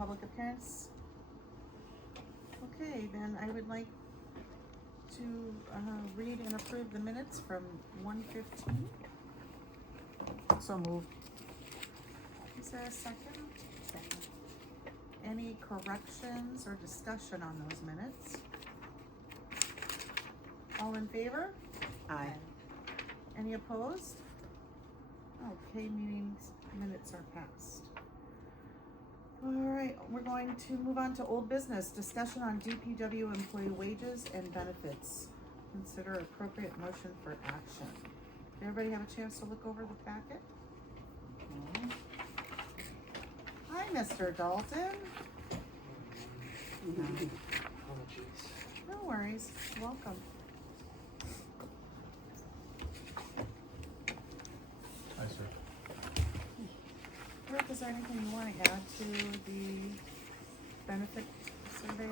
public appearance? Okay, then I would like to read and approve the minutes from 1:15. So moved. Is there a second? Second. Any corrections or discussion on those minutes? All in favor? Aye. Any opposed? Okay, minutes are passed. All right, we're going to move on to old business. Discussion on DPW employee wages and benefits. Consider appropriate motion for action. Did everybody have a chance to look over the packet? Okay. Hi, Mr. Dalton. No worries, welcome. Hi, sir. Rick, is there anything you want to add to the benefit survey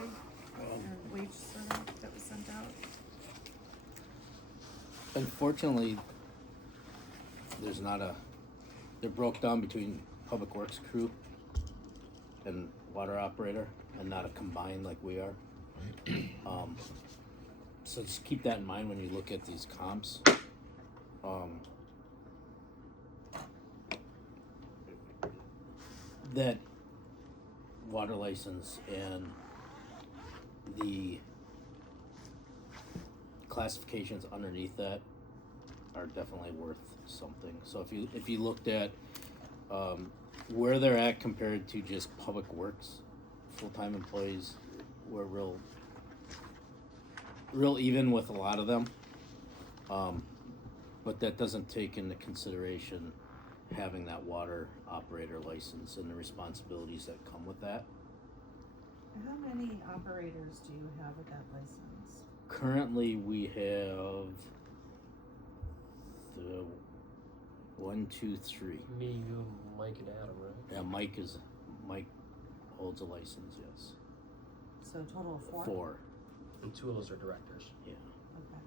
or wage survey that was sent out? Unfortunately, they're broke down between public works crew and water operator and not a combined like we are. So just keep that in mind when you look at these comps. That water license and the classifications underneath that are definitely worth something. So if you looked at where they're at compared to just public works full-time employees, we're real even with a lot of them, but that doesn't take into consideration having that water operator license and the responsibilities that come with that. How many operators do you have with that license? Currently, we have the 1, 2, 3. Me, you, Mike, and Adam, right? Yeah, Mike holds a license, yes. So a total of four? 4, And 2 of those are directors. yeah. Okay.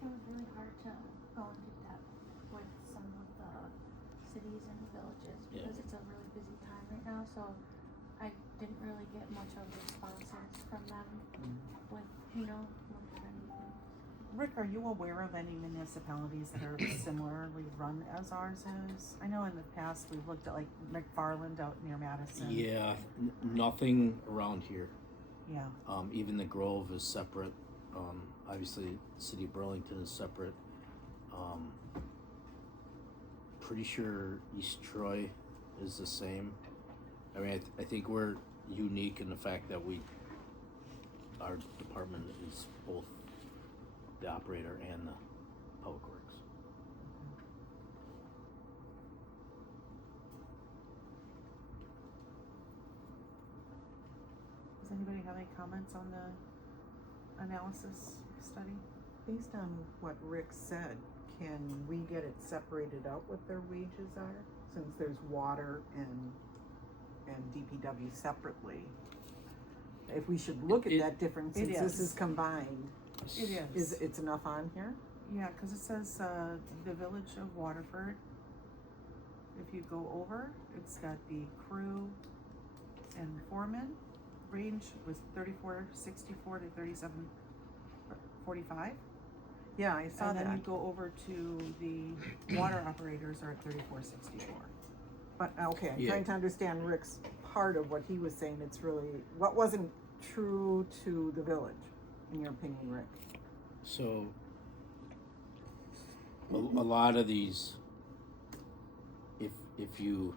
It was really hard to go into depth with some of the cities and villages Yeah. because it's a really busy time right now, so I didn't really get much of responses from them with, much of anything. Rick, are you aware of any municipalities that are similarly run as ours is? I know in the past we've looked at like McFarland out near Madison. Yeah, nothing around here. Yeah. Even the Grove is separate. Obviously, the city of Burlington is separate. Pretty sure East Troy is the same. I mean, I think we're unique in the fact that our department is both the operator and the public works. Does anybody have any comments on the analysis study? Based on what Rick said, can we get it separated out what their wages are? Since there's water and DPW separately. If we should look at that difference, since this is combined, It is. it's enough on here? Yeah, because it says the village of Waterford. If you go over, it's got the crew and foreman. Range was 34.64 to 37.45. Yeah, I saw And that. then you go over to the water operators are at 34.64. But, okay, I'm Yeah. trying to understand Rick's part of what he was saying. It's really, what wasn't true to the village, in your opinion, Rick? So, a lot of these, if you,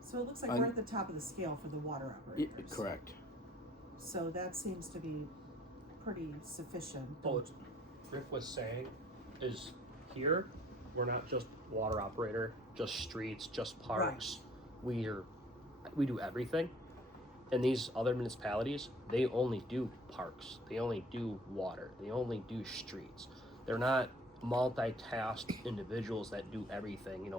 So it looks like we're at the top of the scale for the water operators. correct. So that seems to be pretty sufficient. What Rick was saying is here, we're not just water operator, just streets, just parks. We do everything. And these other municipalities, they only do parks. They only do water. They only do streets. They're not multitasked individuals that do everything,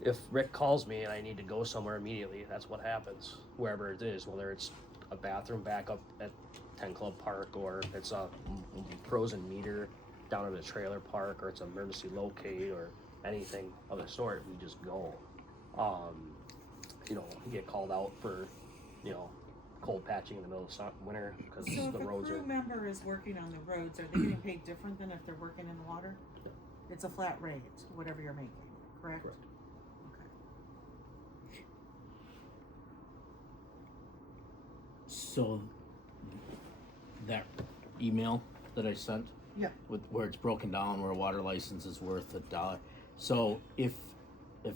If Rick calls me and I need to go somewhere immediately, that's what happens, wherever it is, whether it's a bathroom backup at 10 Club Park or it's a frozen meter down in a trailer park or it's an emergency locate or anything of the sort, we just go. You know, get called out for, you know, cold patching in the middle of winter because So if the a roads crew are. member is working on the roads, are they getting paid different than if they're working in the water? Yeah. It's a flat rate, whatever you're making, correct? Correct. Okay. So that email that I sent, Yeah. with where it's broken down, where a water license is worth $1. So if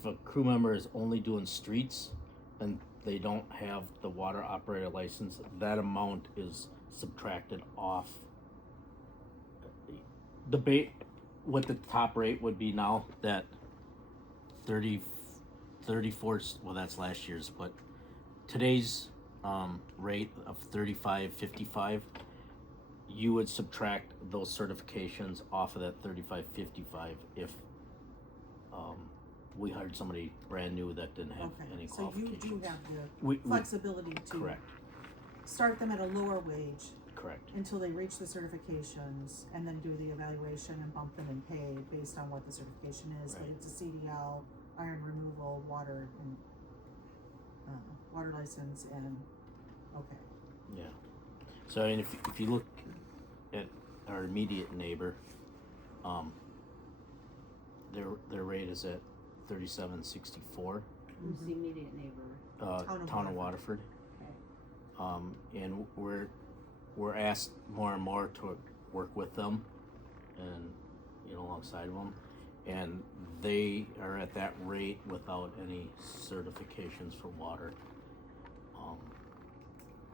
a crew member is only doing streets and they don't have the water operator license, that amount is subtracted off. What the top rate would be now, that 34, well, that's last year's, but today's rate of 35.55, you would subtract those certifications off of that 35.55 if we hired somebody brand new that didn't have any Okay, so you qualifications. do have the We flexibility to correct, start them at a lower wage correct, until they reach the certifications and then do the evaluation and bump them in pay based on what the certification is. But Right. it's a CDL, iron removal, water and water license and, okay. yeah. So I mean, if you look at our immediate neighbor, their rate is at 37.64. Who's the immediate neighbor? Town of Waterford. Okay. And we're asked more and more to work with them and, you know, alongside of them, and they are at that rate without any certifications for water.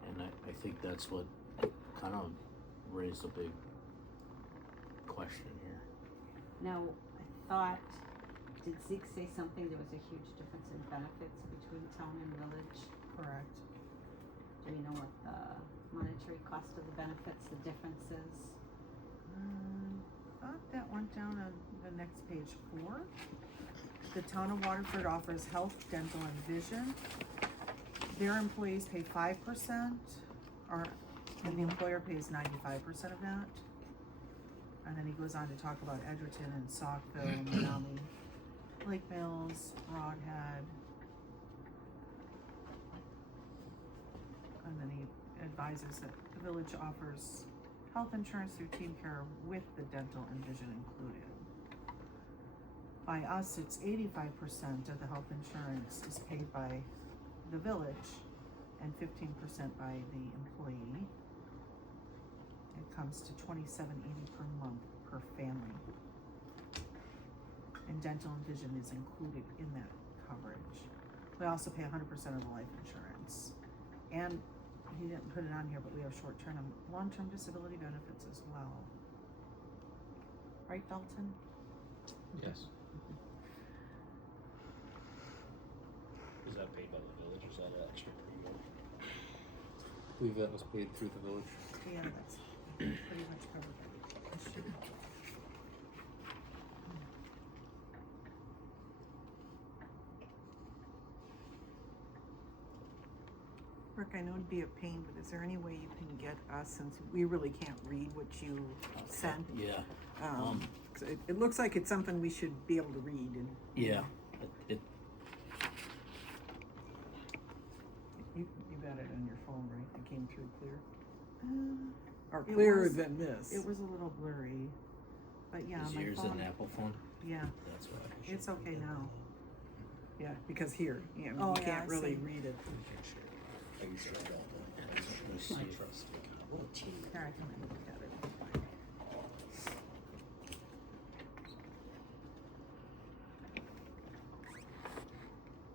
And I think that's what kind of raised a big question here. Now, I thought, did Zeke say something, there was a huge difference in benefits between town and village? Correct. Do we know what the monetary cost of the benefits, the difference is? Thought that went down on the next page 4. The town of Waterford offers health, dental, and vision. Their employees pay 5%, and the employer pays 95% of that. And then he goes on to talk about Edgerton and Saukville, Menominee, Lake Mills, Broadhead. And then he advises that the village offers health insurance through Team Care with the dental and vision included. By us, it's 85% of the health insurance is paid by the village and 15% by the employee. It comes to $27.80 per month per family. And dental and vision is included in that coverage. We also pay 100% of the life insurance. And he didn't put it on here, but we have short-term and long-term disability benefits as well. Right, Dalton? Yes. Is that paid by the village? Is that an extra premium? I believe that was paid through the village. Yeah, that's pretty much covered by the issue. Rick, I know it'd be a pain, but is there any way you can get us, since we really can't read what you sent? Yeah, 'Cause it looks like it's something we should be able to read and. yeah. It You got it on your phone, right? It came through clear? Or It clearer was- than this? It was a little blurry, but yeah, is my yours phone, an Apple phone? yeah, That's what I it's okay now. Yeah, because here, you know, Oh, you yeah, can't I really see. read it. Let me see. Here, I come in and look at it.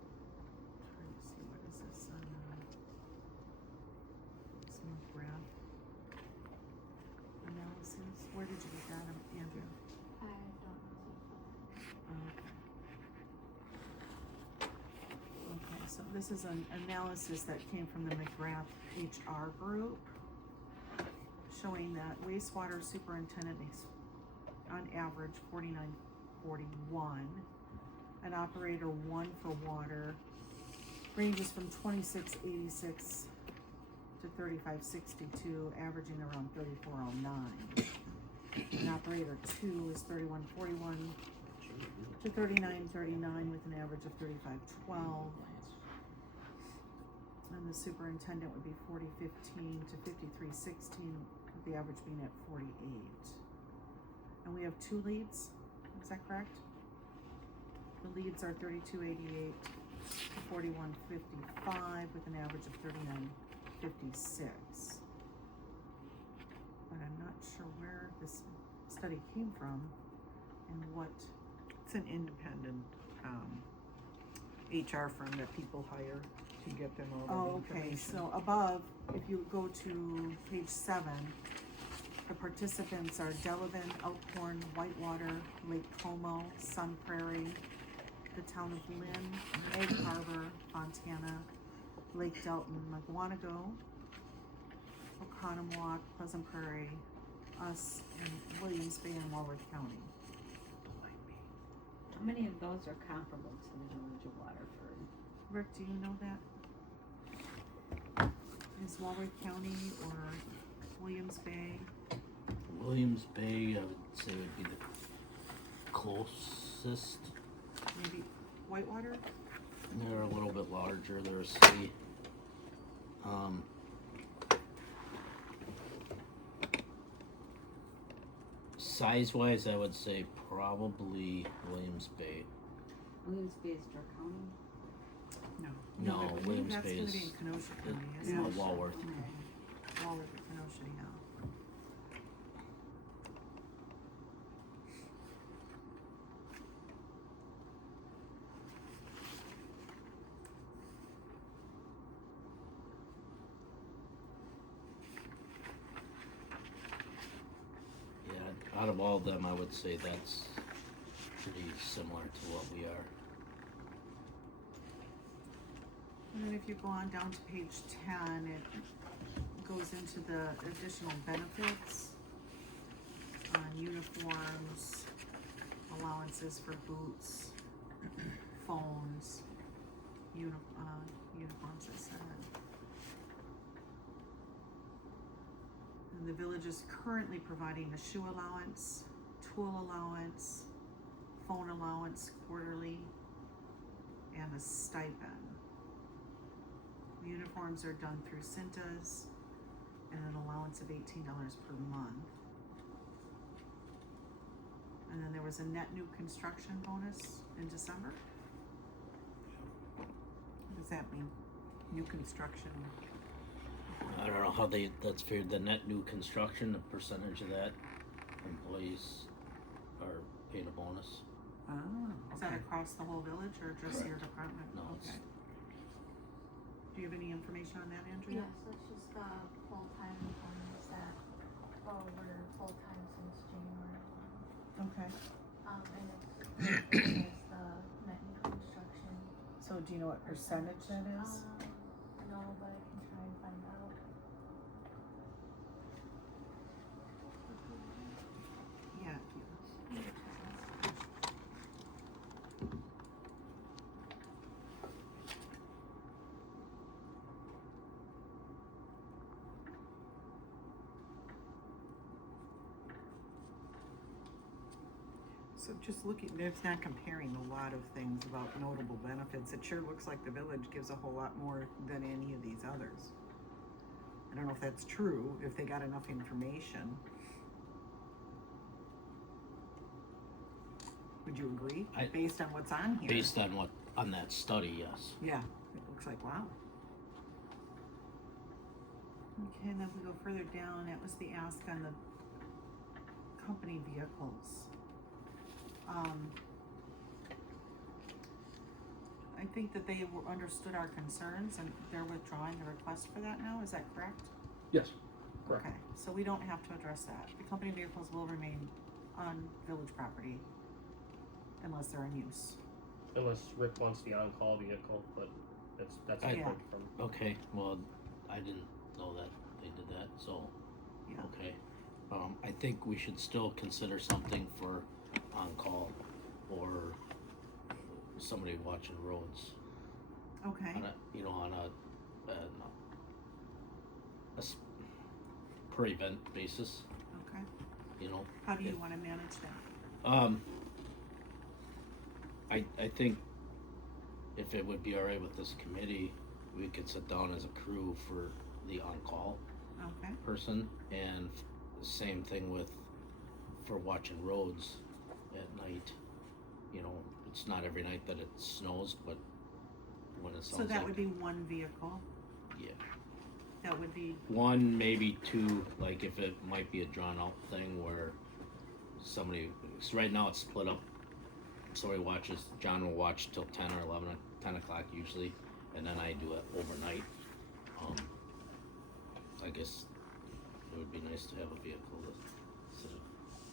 Trying to see, what is this, some graph analysis, where did you get that, Andrew? I don't know. Okay, so this is an analysis that came from the McGrath HR group, showing that wastewater superintendent makes on average $49.41. An operator 1 for water ranges from $26.86 to $35.62, averaging around $34.09. An operator grade or two is 3141 to 3939 with an average of 3512. And the superintendent would be 4015 to 5316 with the average being at 48. And we have two leads, is that correct? The leads are 3288 to 4155 with an average of 3956. But I'm not sure where this study came from and what. It's an independent, HR firm that people hire to get them all Oh, that okay, information. so above, if you go to page 7, the participants are Delavan, Elkhorn, Whitewater, Lake Como, Sun Prairie, the town of Lynn, Egg Harbor, Fontana, Lake Delton, Maguanago, Oconomowoc, Pleasant Prairie, us, and Williams Bay and Walworth County. How many of those are comparable to the village of Waterford? Rick, do you know that? Is Walworth County or Williams Bay? Williams Bay, I would say would be the closest. Maybe Whitewater? They're a little bit larger. They're a city. Size-wise, I would say probably Williams Bay. Williams Bay is Door County. No, I believe Williams that's Bay gonna is be in Kenosha County, is isn't it? Walworth. Okay. Walworth, Kenosha, yeah. Yeah, out of all of them, I would say that's pretty similar to what we are. And then if you go on down to page 10, it goes into the additional benefits on uniforms, allowances for boots, phones, uniforms, it said. And the village is currently providing a shoe allowance, tool allowance, phone allowance quarterly, and a stipend. The uniforms are done through Cintas and an allowance of $18 per month. And then there was a net new construction bonus in December. What does that mean? New construction? I don't know how that's figured. The net new construction, the percentage of that, employees are paid a bonus. Ah, Is that okay. across the whole village or just your Correct. department? No, it's- Okay. Do you have any information on that, Andrea? Yes, it's just the full-time employees that, were full-time since January 1. Okay. And it says the net new construction. So do you know what percentage that is? No, but I can try and find out. Yeah. So just looking, it's not comparing a lot of things about notable benefits. It sure looks like the village gives a whole lot more than any of these others. I don't know if that's true, if they got enough information. Would you agree? Based on what's on here? Based on that study, yes. Yeah, it looks like, wow. Okay, and then we go further down, that was the ask on the company vehicles. I think that they understood our concerns and they're withdrawing the request for that now, is that correct? Yes, correct. Okay, so we don't have to address that. The company vehicles will remain on village property unless they're in use. Unless Rick wants the on-call vehicle, but that's I- different from. Okay, well, I didn't know that they did that, so, Yeah. okay. I think we should still consider something for on-call or somebody watching roads Okay, on a per event basis, okay. you know, know. How do you wanna manage that? I think if it would be alright with this committee, we could sit down as a crew for the on-call Okay, person, and same thing for watching roads at night. You know, it's not every night that it snows, but when it so sounds that like, would be one vehicle, yeah, that would be, one, maybe two, like if it might be a drawn out thing where somebody, so right now it's split up. Somebody watches, John will watch till 10 or 11, 10 o'clock usually, and then I do it overnight. I guess it would be nice to have a vehicle instead of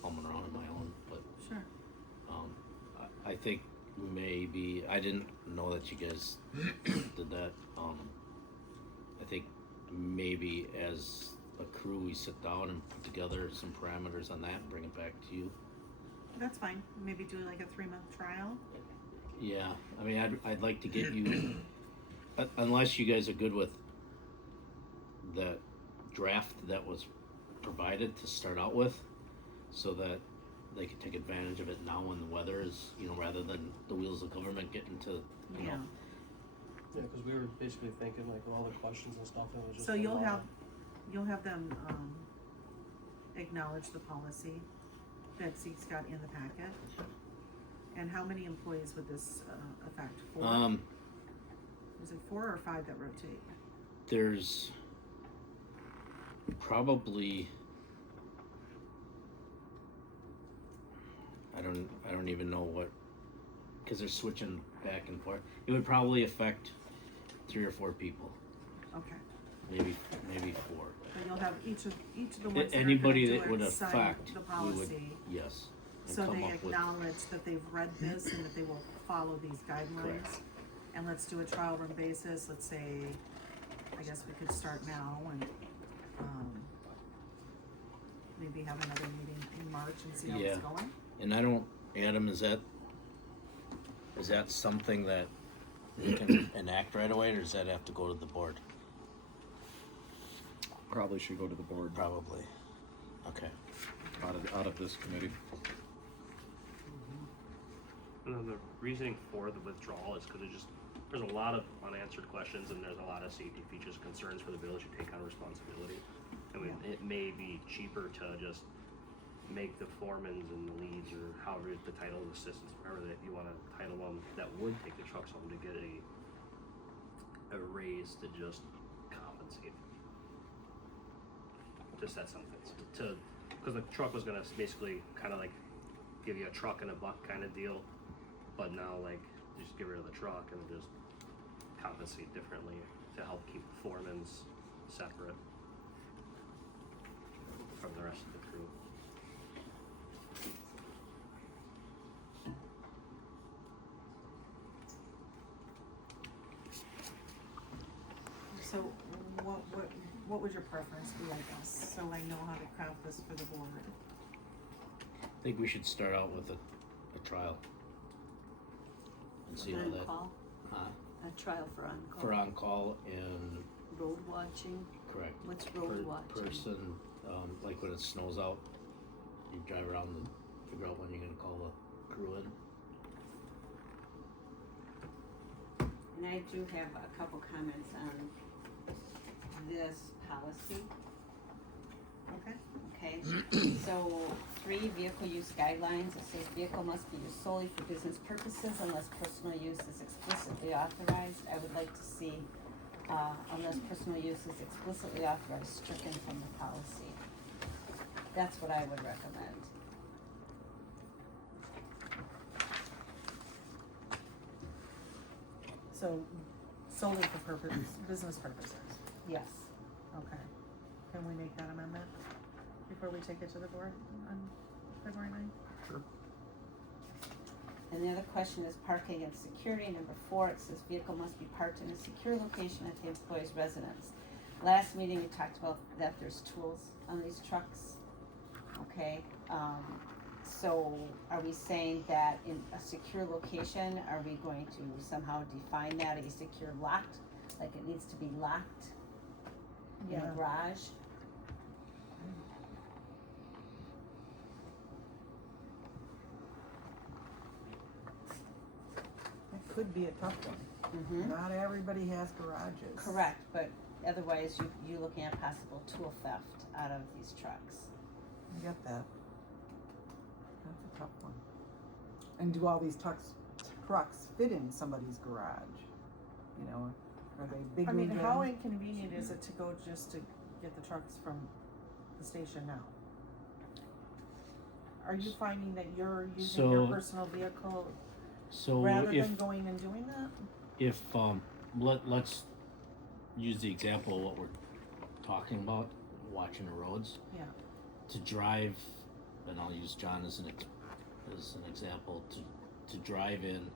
humming around on my own, but sure, I think maybe, I didn't know that you guys did that. I think maybe as a crew we sit down and put together some parameters on that and bring it back to you. that's fine, maybe do like a 3-month trial. Yeah, I mean, I'd like to get you, unless you guys are good with that draft that was provided to start out with, so that they can take advantage of it now when the weather is, you know, rather than the wheels of government getting to, you know. Yeah, because we were basically thinking like with all the questions and stuff, it was just. So a you'll lot. have them, acknowledge the policy that Zeke's got in the packet. And how many employees would this, affect? 4? Is it 4 or 5 that rotate? There's probably, I don't even know what, because they're switching back and forth. It would probably affect 3 or 4 people, Okay, maybe 4. but you'll have each of the ones that are Anybody gonna that do would it sign affect, the we would, policy. yes. And So come they up with- acknowledge that they've read this and that they will follow these guidelines. Correct. And let's do a trial run basis, let's say, I guess we could start now and, maybe have another meeting in March and see how it's Yeah. going. And I don't, Adam, is that something that we can enact right away, or does that have to go to the board? Probably should go to the board Probably. Okay. out of this committee. And then the reasoning for the withdrawal is because there's a lot of unanswered questions and there's a lot of safety features, concerns for the village to take on responsibility. I mean, it may be cheaper to just make the foremans and the leads, or however the title of assistants, whatever that you want to title them, that would take the trucks home, to get a raise to just compensate, to set something, because the truck was gonna basically kind of like give you a truck and a buck kind of deal, but now like just get rid of the truck and just compensate differently to help keep foremans separate from the rest of the crew. So what would your preference be, I guess, so I know how to craft this for the board? I think we should start out with a trial. And see how that, On-call, a trial for on-call. for on-call and, Road watching, correct. what's road watching? Person, like when it snows out, you drive around and figure out when you're gonna call the crew in. And I do have a couple comments on this policy, Okay, okay? So, 3 vehicle use guidelines, it says vehicle must be used solely for business purposes unless personal use is explicitly authorized. I would like to see, unless personal use is explicitly authorized, stricken from the policy. That's what I would recommend. so solely for business purposes, Yes. okay. Can we make that amendment before we take it to the board on February 9th? And the other question is parking and security. Number 4, it says vehicle must be parked in a secure location at the employee's residence. Last meeting, we talked about that there's tools on these trucks, okay? So are we saying that in a secure location, are we going to somehow define that a secure locked? Like it needs to be locked in a Yeah. garage? could be a tough one. Mm-hmm. Not everybody has garages. Correct, but otherwise you're looking at possible tool theft out of these trucks. I get that. That's a tough one. And do all these trucks fit in somebody's garage? You know, are they bigger I mean, than? how inconvenient is it to go just to get the trucks from the station now? Are you finding that you're using your So- personal vehicle So rather if than going and doing that? let's use the example of what we're talking about, watching the roads. Yeah. To drive, and I'll use John as an example, to drive in,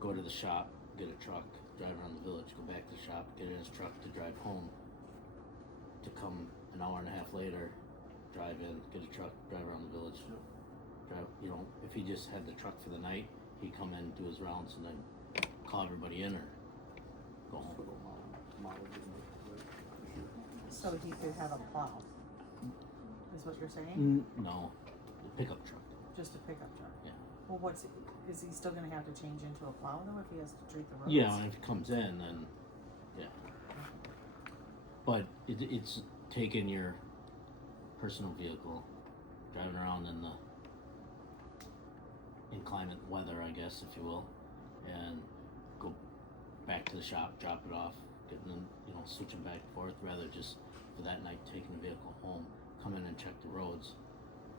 go to the shop, get a truck, drive around the village, go back to the shop, get in his truck to drive home, to come an hour and a half later, drive in, get a truck, drive around the village, drive, you know, if he just had the truck for the night, he'd come in, do his rounds, and then call everybody in or go home. So he could have a plow, is what you're saying? No, the pickup truck. Just a pickup truck? Yeah. Well, is he still gonna have to change into a plow though if he has to treat the roads? Yeah, and if it comes in, then, yeah. But it's taking your personal vehicle, driving around in the inclement weather, I guess, if you will, and go back to the shop, drop it off, getting them, you know, switching back and forth, rather just for that night taking the vehicle home, come in and check the roads,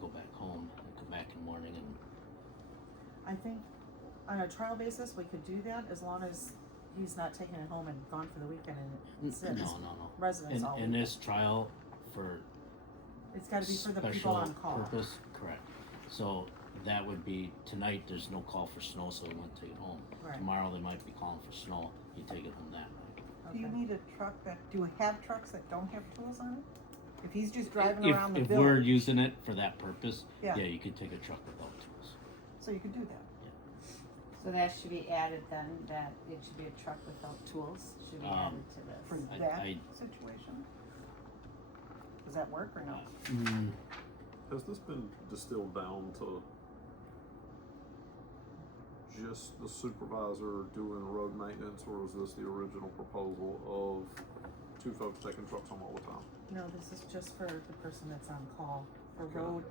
go back home, and come back in the morning and I think on a trial basis, we could do that as long as he's not taking it home and gone for the weekend and it sits no. residents all In weekend. this trial for It's gotta be for the people special on call. purpose, correct. So that would be, tonight, there's no call for snow, so they wouldn't take it home. Right. Tomorrow, they might be calling for snow, you take it home that night. Do you Okay. need a truck do you have trucks that don't have tools on it? If he's just driving If, around the if village, we're using it for that purpose, Yeah. yeah, you could take a truck without tools. so you could do that. So that should be added then, that it should be a truck without tools, should be added to For this. that I- situation? Does that work or no? Has this been distilled down to just the supervisor doing road maintenance, or is this the original proposal of two folks taking trucks home all the time? No, this is just for the person that's on call for Okay. road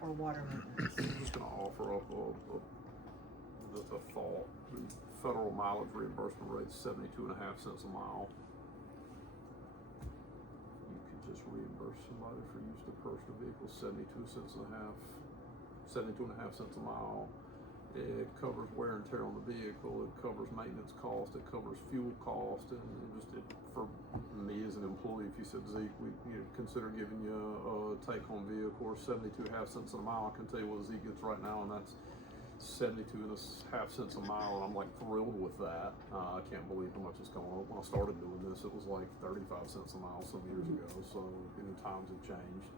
or water maintenance. I'm just gonna offer up just a thought. The federal mileage reimbursement rate's 72.5 cents a mile. You could just reimburse somebody for use of personal vehicle, 72.5 cents a mile. It covers wear and tear on the vehicle, it covers maintenance cost, it covers fuel cost, and for me as an employee, if you said, Zeke, we consider giving you a take-home vehicle or 72.5 cents a mile, I can tell you what Zeke gets right now, and that's 72.5 cents a mile, and I'm like thrilled with that. I can't believe how much it's going up. When I started doing this, it was like 35 cents a mile some years ago, so times have changed.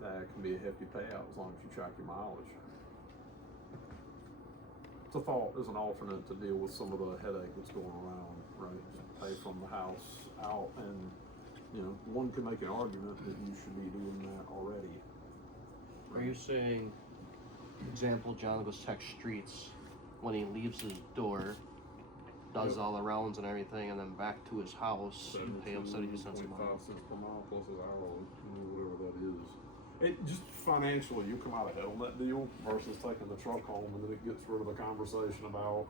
That can be a hefty payout as long as you track your mileage. It's a thought as an alternate to deal with some of the headache that's going around, right? Just pay from the house out, and one can make an argument that you should be doing that already. Are you saying, example, John goes check streets when he leaves his door, does all the rounds and everything, and then back to his house, you pay him 72 cents a mile? 25 cents per mile plus his hourly, whatever that is. It just financially, you come out ahead on that deal versus taking the truck home, and then it gets rid of the conversation about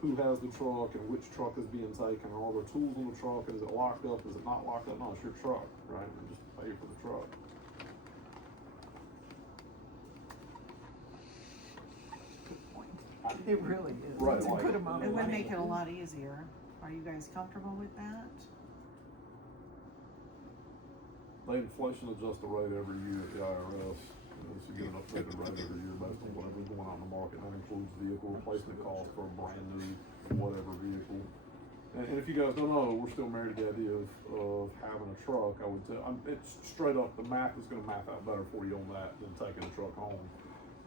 who has the truck and which truck is being taken, and are there tools on the truck, and is it locked up, is it not locked up? No, it's your truck, right? And just pay for the truck. It really is. Right, It's a like- good amount It of would money. make it a lot easier. Are you guys comfortable with that? They inflation adjust the rate every year at the IRS. So you get an updated rate every year based on whatever's going on in the market. That includes vehicle replacement cost for a brand new whatever vehicle. And if you guys don't know, we're still married to the idea of having a truck. I would tell, it's straight up, the math is gonna math out better for you on that than taking a truck home.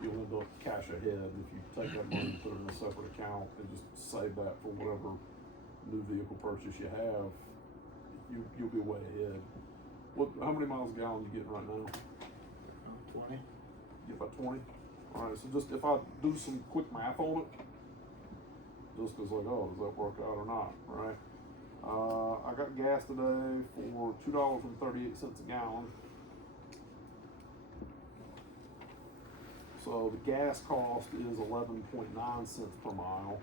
You'll end up cash ahead if you take that money and put it in a separate account and just save that for whatever new vehicle purchase you have. You'll be way ahead. How many miles a gallon you getting right now? 20? You get about 20? Alright, so just if I do some quick math on it, just as like, oh, does that work out or not, right? I got gas today for $2.38 a gallon. So the gas cost is 11.9 cents per mile.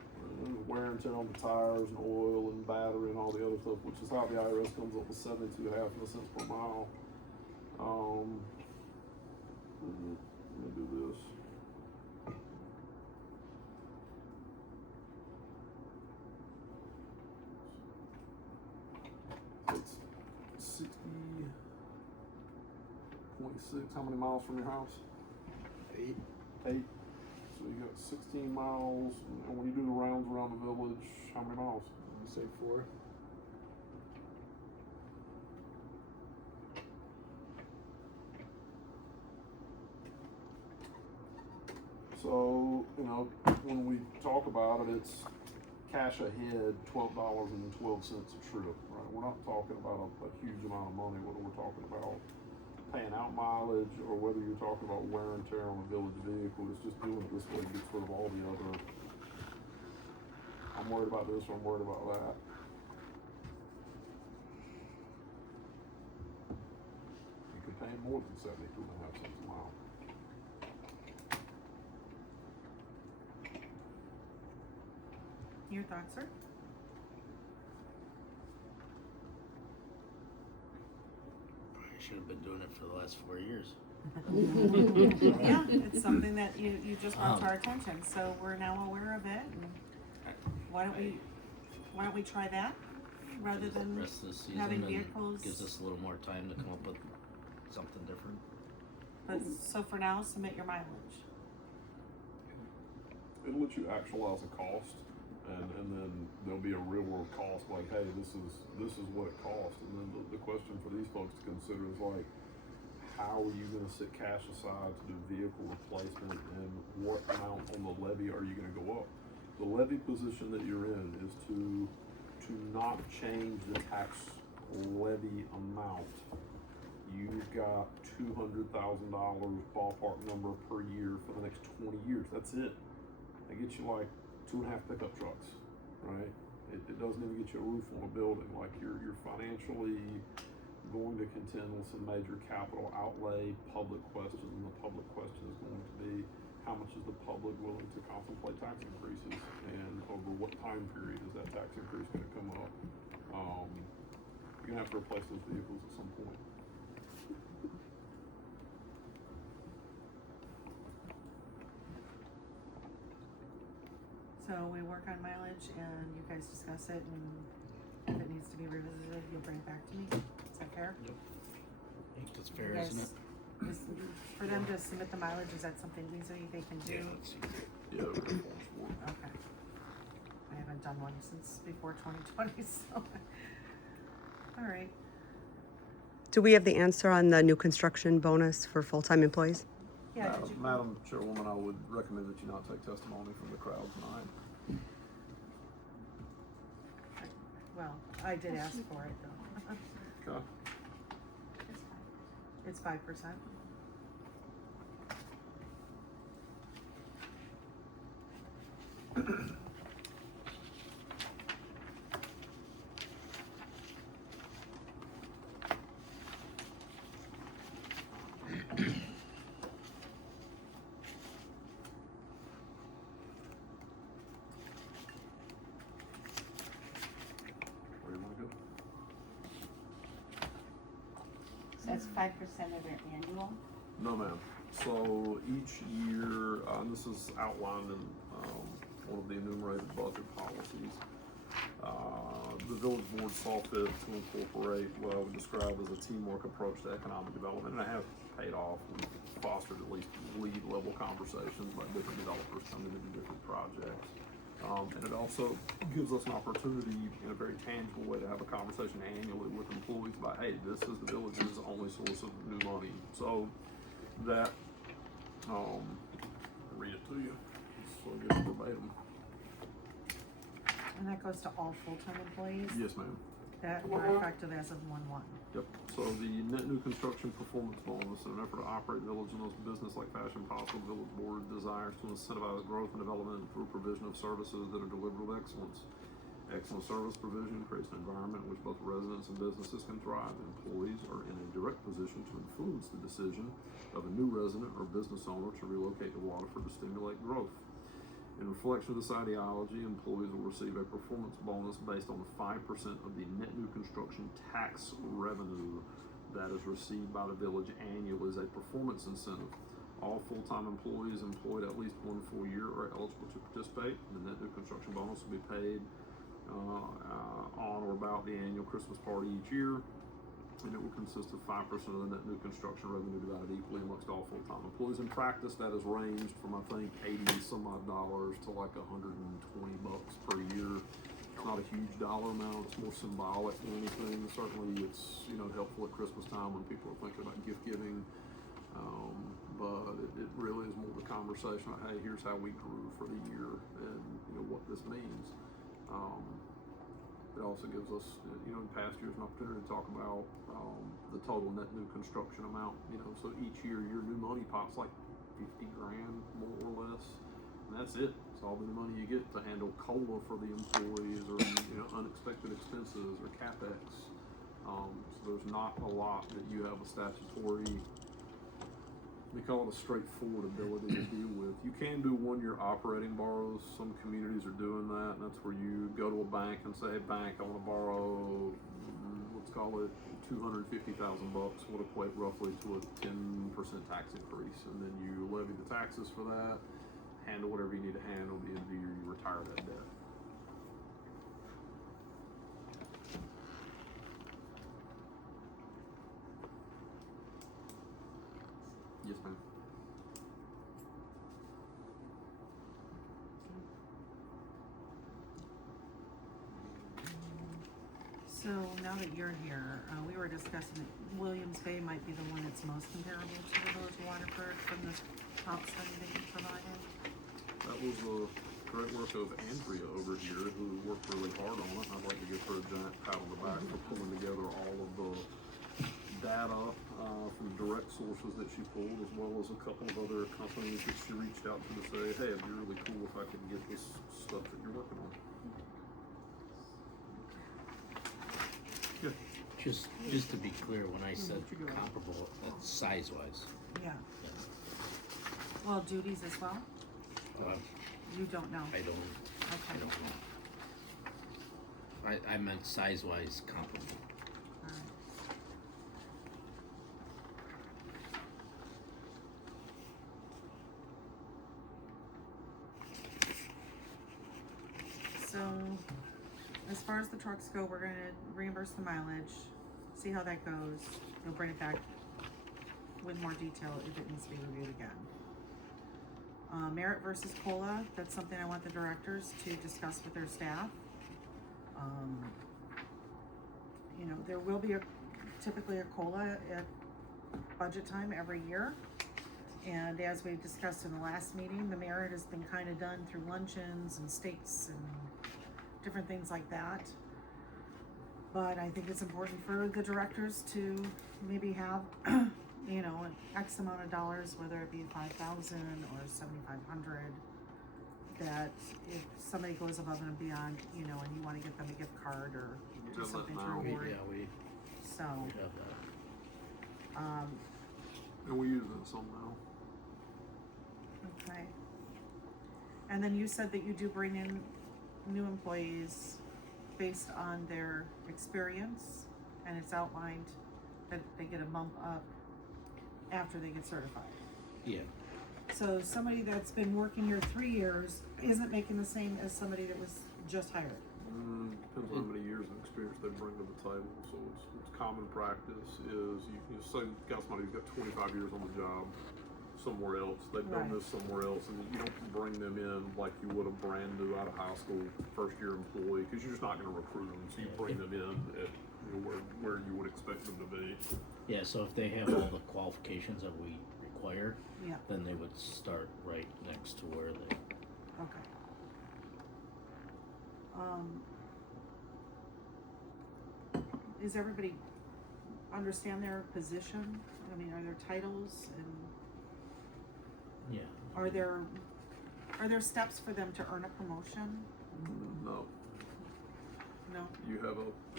Wear and tear on the tires and oil and battery and all the other stuff, which is how the IRS comes up with 72.5 cents per mile. Let me do this. It's 60.6. How many miles from your house? 8. 8. So you got 16 miles, and when you do the rounds around the village, how many miles? You say 4. So, you know, when we talk about it, it's cash ahead, $12.12 a trip, right? We're not talking about a huge amount of money, whether we're talking about paying out mileage or whether you're talking about wear and tear on a village vehicle. It's just doing it this way gets rid of all the other, I'm worried about this or I'm worried about that. You could pay more than 72.5 cents a mile. Your thoughts, sir? I should have been doing it for the last 4 years. Yeah, it's something that you just brought to our attention, so we're now aware of it, and why don't we try that, rather The than rest of the season having and vehicles. gives us a little more time to come up with something different. But, so for now, submit your mileage. It'll let you actualize a cost, and then there'll be a real world cost, like, hey, this is what it costs. And then the question for these folks to consider is like, how are you gonna set cash aside to do vehicle replacement, and what amount on the levy are you gonna go up? The levy position that you're in is to not change the tax levy amount. You've got $200,000 ballpark number per year for the next 20 years. That's it. That gets you like 2.5 pickup trucks, right? It doesn't even get you a roof on a building. Like you're financially going to contend with some major capital outlay public questions, and the public question is going to be, how much is the public willing to contemplate tax increases, and over what time period is that tax increase going to come up? You're gonna have to replace those vehicles at some point. So we work on mileage and you guys discuss it, and if it needs to be revisited, you'll bring it back to me. Is that fair? Yep. I think that's You fair, guys- isn't it? For them to submit the mileage, is that something easy they can do? Yeah, let's see. Yeah, we got forms for it. Okay. I haven't done one since before 2020, so. Alright, Do we have the answer on the new construction bonus for full-time employees? yeah, did you? Madam Chairwoman, I would recommend that you not take testimony from the crowd tonight. Well, I did ask for it though. Okay. It's 5%. Where you wanna go? So that's 5% of your annual. No, ma'am. So each year, and this is outlined in one of the enumerated budget policies. The village board saw fit to incorporate what I would describe as a teamwork approach to economic development, and it has paid off. We've fostered at least lead level conversations about different developers coming into different projects. And it also gives us an opportunity in a very tangible way to have a conversation annually with employees about, hey, this is the village's only source of new money. So that, I'll read it to you, so I get it verbatim. And that goes to all full-time employees? Yes, ma'am. That were effective as of 1/1. Yep, so the net new construction performance bonus bonus. In an effort to operate the village in the most business-like fashion possible, the village board desires to incentivize growth and development through provision of services that are delivered with excellence. Excellent service provision creates an environment in which both residents and businesses can thrive. Employees are in a direct position to influence the decision of a new resident or business owner to relocate to Waterford to stimulate growth. In reflection of this ideology, employees will receive a performance bonus based on 5% of the net new construction tax revenue that is received by the village annually as a performance incentive. All full-time employees employed at least 1 full year are eligible to participate. The net new construction bonus will be paid on or about the annual Christmas party each year, and it will consist of 5% of the net new construction revenue divided equally amongst all full-time employees. In practice, that has ranged from I think $80 some odd to like $120 per year. It's not a huge dollar amount; it's more symbolic than anything. Certainly, it's helpful at Christmas time when people are thinking about gift giving. But it really is more of a conversation about, hey, here's how we grew for the year, and what this means. It also gives us, in past years, an opportunity to talk about the total net new construction amount. So each year your new money pot's like $50 grand, more or less, and that's it. It's all the money you get to handle COLA for the employees, or unexpected expenses, or CapEx. So there's not a lot that you have a statutory. We call it a straightforward ability to deal with. You can do 1-year operating borrows. Some communities are doing that, and that's where you go to a bank and say, hey, bank, I want to borrow, let's call it $250,000, would equate roughly to a 10% tax increase. And then you levy the taxes for that, handle whatever you need to handle. At the end of the year, you retire that debt. Yes, ma'am. So now that you're here, we were discussing that Williams Bay might be the one that's most comparable to the village of Waterford from the top study that you provided. That was the great work of Andrea over here, who worked really hard on it. I'd like to give her a giant pat on the back for pulling together all of the data from direct sources that she pulled, as well as a couple of other companies that she reached out to say, hey, it'd be really cool if I could get this stuff that you're working on. Yeah. Just to be clear, when I said comparable, that's size-wise. Yeah. Well, duties as well? You don't know? I don't Okay. know. I meant size-wise comparable. All right. So, as far as the trucks go, we're gonna reimburse the mileage, see how that goes. You'll bring it back with more detail if it needs to be reviewed again. Merit versus COLA, that's something I want the directors to discuss with their staff. There will be typically a COLA at budget time every year. And as we discussed in the last meeting, the merit has been kind of done through luncheons and steaks and different things like that. But I think it's important for the directors to maybe have, an X amount of dollars, whether it be 5,000 or 7,500. That if somebody goes above and beyond, and you want to get them a gift card or do something to reward. We So, have that. And we use it some now. okay. And then you said that you do bring in new employees based on their experience, and it's outlined that they get a bump up after they get certified. Yeah. So somebody that's been working here 3 years isn't making the same as somebody that was just hired. Depends on how many years of experience they bring to the table. So it's common practice is you say you got somebody who's got 25 years on the job somewhere else. They've done Right. this somewhere else, and you don't bring them in like you would a brand new out of high school first year employee, because you're just not going to recruit them. So you bring them in at where you would expect them to be. Yeah, so if they have all the qualifications that we require, Yeah. then they would start right next to where they. Okay. Is everybody understand their position? I mean, are there titles and Yeah. are there steps for them to earn a promotion? No, No? you have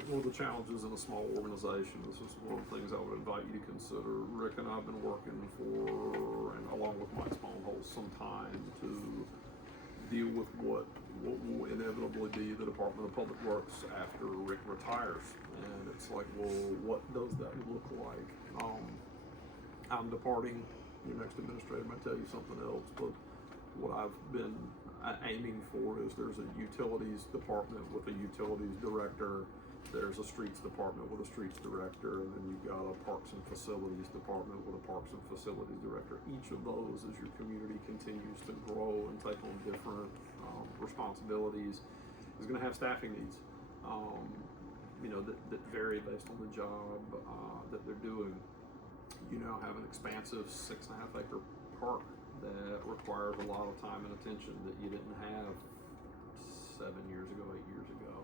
one of the challenges in a small organization. This is one of the things I would invite you to consider. Rick and I have been working for, and along with Mike Smallholes, some time to deal with what will inevitably be the Department of Public Works after Rick retires. And it's like, well, what does that look like? I'm departing. Your next administrator might tell you something else, but what I've been aiming for is there's a utilities department with a utilities director, there's a streets department with a streets director, and then you've got a parks and facilities department with a parks and facilities director. Each of those, as your community continues to grow and take on different responsibilities, is going to have staffing needs, that vary based on the job that they're doing. You now have an expansive 6.5 acre park that requires a lot of time and attention that you didn't have 7 years ago, 8 years ago.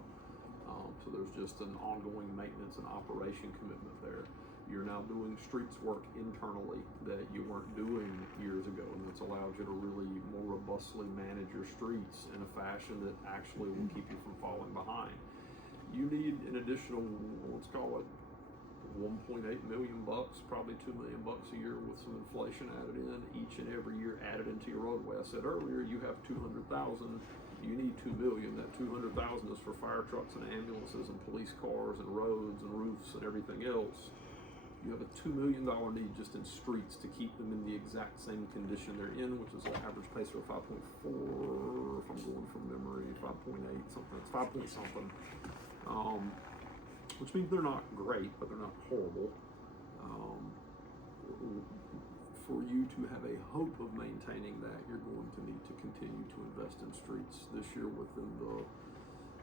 So there's just an ongoing maintenance and operation commitment there. You're now doing streets work internally that you weren't doing years ago, and that's allowed you to really more robustly manage your streets in a fashion that actually will keep you from falling behind. You need an additional, let's call it $1.8 million, probably $2 million a year with some inflation added in, each and every year added into your roadway. I said earlier, you have 200,000, you need 2 million. That 200,000 is for fire trucks and ambulances and police cars and roads and roofs and everything else. You have a $2 million need just in streets to keep them in the exact same condition they're in, which is an average pace of 5.4, if I'm going from memory, 5.8, something, it's 5 point something. Which means they're not great, but they're not horrible. For you to have a hope of maintaining that, you're going to need to continue to invest in streets. This year, within the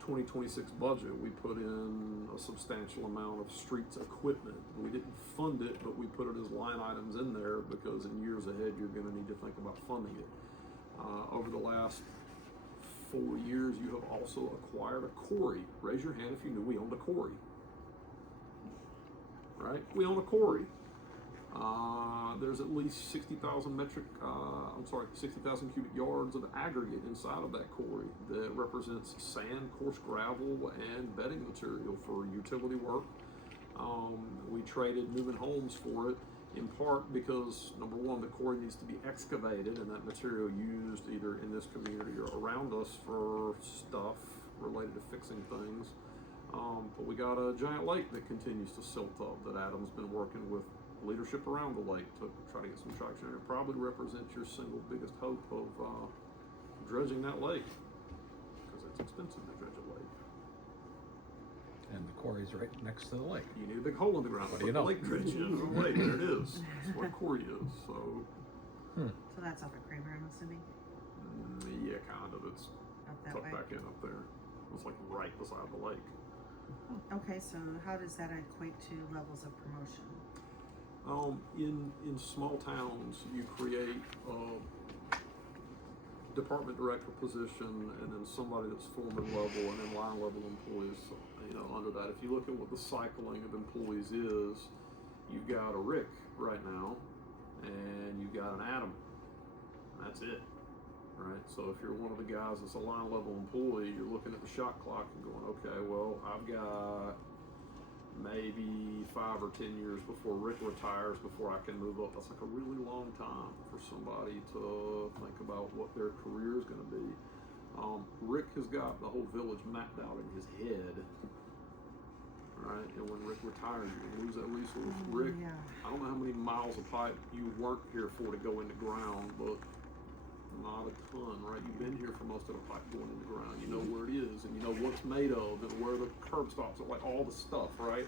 2026 budget, we put in a substantial amount of streets equipment. We didn't fund it, but we put it as line items in there because in years ahead, you're going to need to think about funding it. Over the last 4 years, you have also acquired a quarry. Raise your hand if you knew we owned a quarry. Right? We own a quarry. There's at least 60,000 cubic yards of aggregate inside of that quarry that represents sand, coarse gravel, and bedding material for utility work. We traded Newman Homes for it, in part because, number one, the quarry needs to be excavated and that material used either in this community or around us for stuff related to fixing things. But we got a giant lake that continues to silt up that Adam's been working with leadership around the lake to try to get some traction. It probably represents your single biggest hope of dredging that lake, because it's expensive to dredge a lake. And the quarry's right next to the lake. You need a big hole in the ground. What do you know? Lake dredging into the lake. There it is. That's what a quarry is. So, So that's up at Kramer, I'm assuming, yeah, kind of. It's up that tucked way? back in up there. It's like right beside the lake. Okay, so how does that equate to levels of promotion? In small towns, you create a department director position and then somebody that's foreman level and then line level employees, under that. If you look at what the cycling of employees is, you've got a Rick right now and you've got an Adam. That's it, right? So if you're one of the guys that's a line level employee, you're looking at the shot clock and going, okay, well, I've got maybe 5 or 10 years before Rick retires before I can move up. That's like a really long time for somebody to think about what their career is going to be. Rick has got the whole village mapped out in his head, right? And when Rick retires, you're going to lose that resource. Rick, Yeah. I don't know how many miles of pipe you weren't here for to go into ground, but not a ton, right? You've been here for most of the pipe going in the ground. You know where it is, and you know what's made of, and where the curb stops are, like all the stuff, right?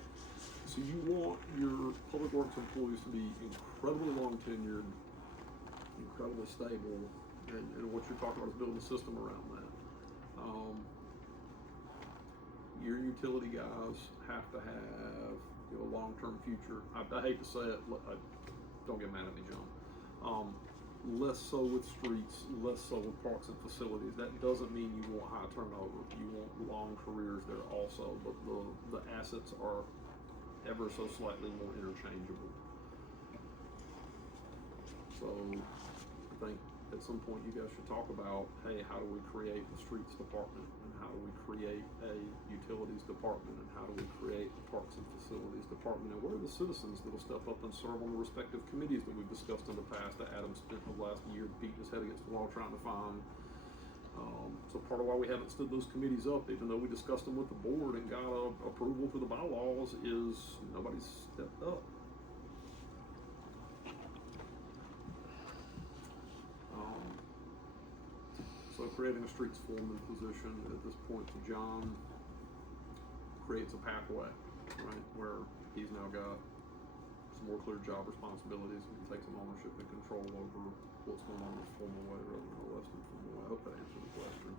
So you want your public works employees to be incredibly long tenured, incredibly stable, and what you're talking about is building a system around that. Your utility guys have to have a long-term future. I hate to say it, don't get mad at me, John. Less so with streets, less so with parks and facilities. That doesn't mean you want high turnover. You want long careers there also, but the assets are ever so slightly more interchangeable. So I think at some point you guys should talk about, hey, how do we create the streets department, and how do we create a utilities department, and how do we create the parks and facilities department, and where are the citizens that'll step up and serve on the respective committees that we've discussed in the past that Adam spent the last year beating his head against the wall trying to find. So part of why we haven't stood those committees up, even though we discussed them with the board and got approval for the bylaws, is nobody's stepped up. So creating a streets foreman position at this point to John creates a pathway, right, where he's now got some more clear job responsibilities and can take some ownership and control over what's going on in a formal way rather than a less than formal way. I hope that answered the question.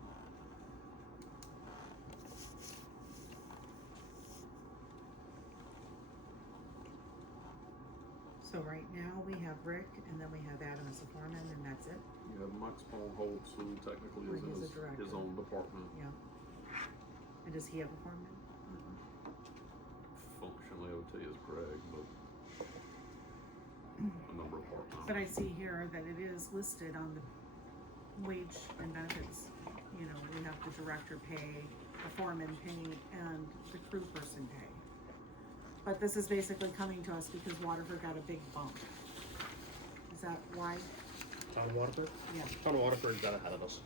So right now, we have Rick, and then we have Adam as the foreman, and that's it? You have Mike Spongholtz, who technically Well, is he's in a director. his own department. Yeah. And does he have a foreman? Functionally, I would tell you is Greg, but a number of part-time. But I see here that it is listed on the wage and benefits. You know, we have the director pay, the foreman pay, and the crew person pay. But this is basically coming to us because Waterford got a big bump. Is that why? Town of Waterford? Yeah. Town of Waterford's been ahead of us.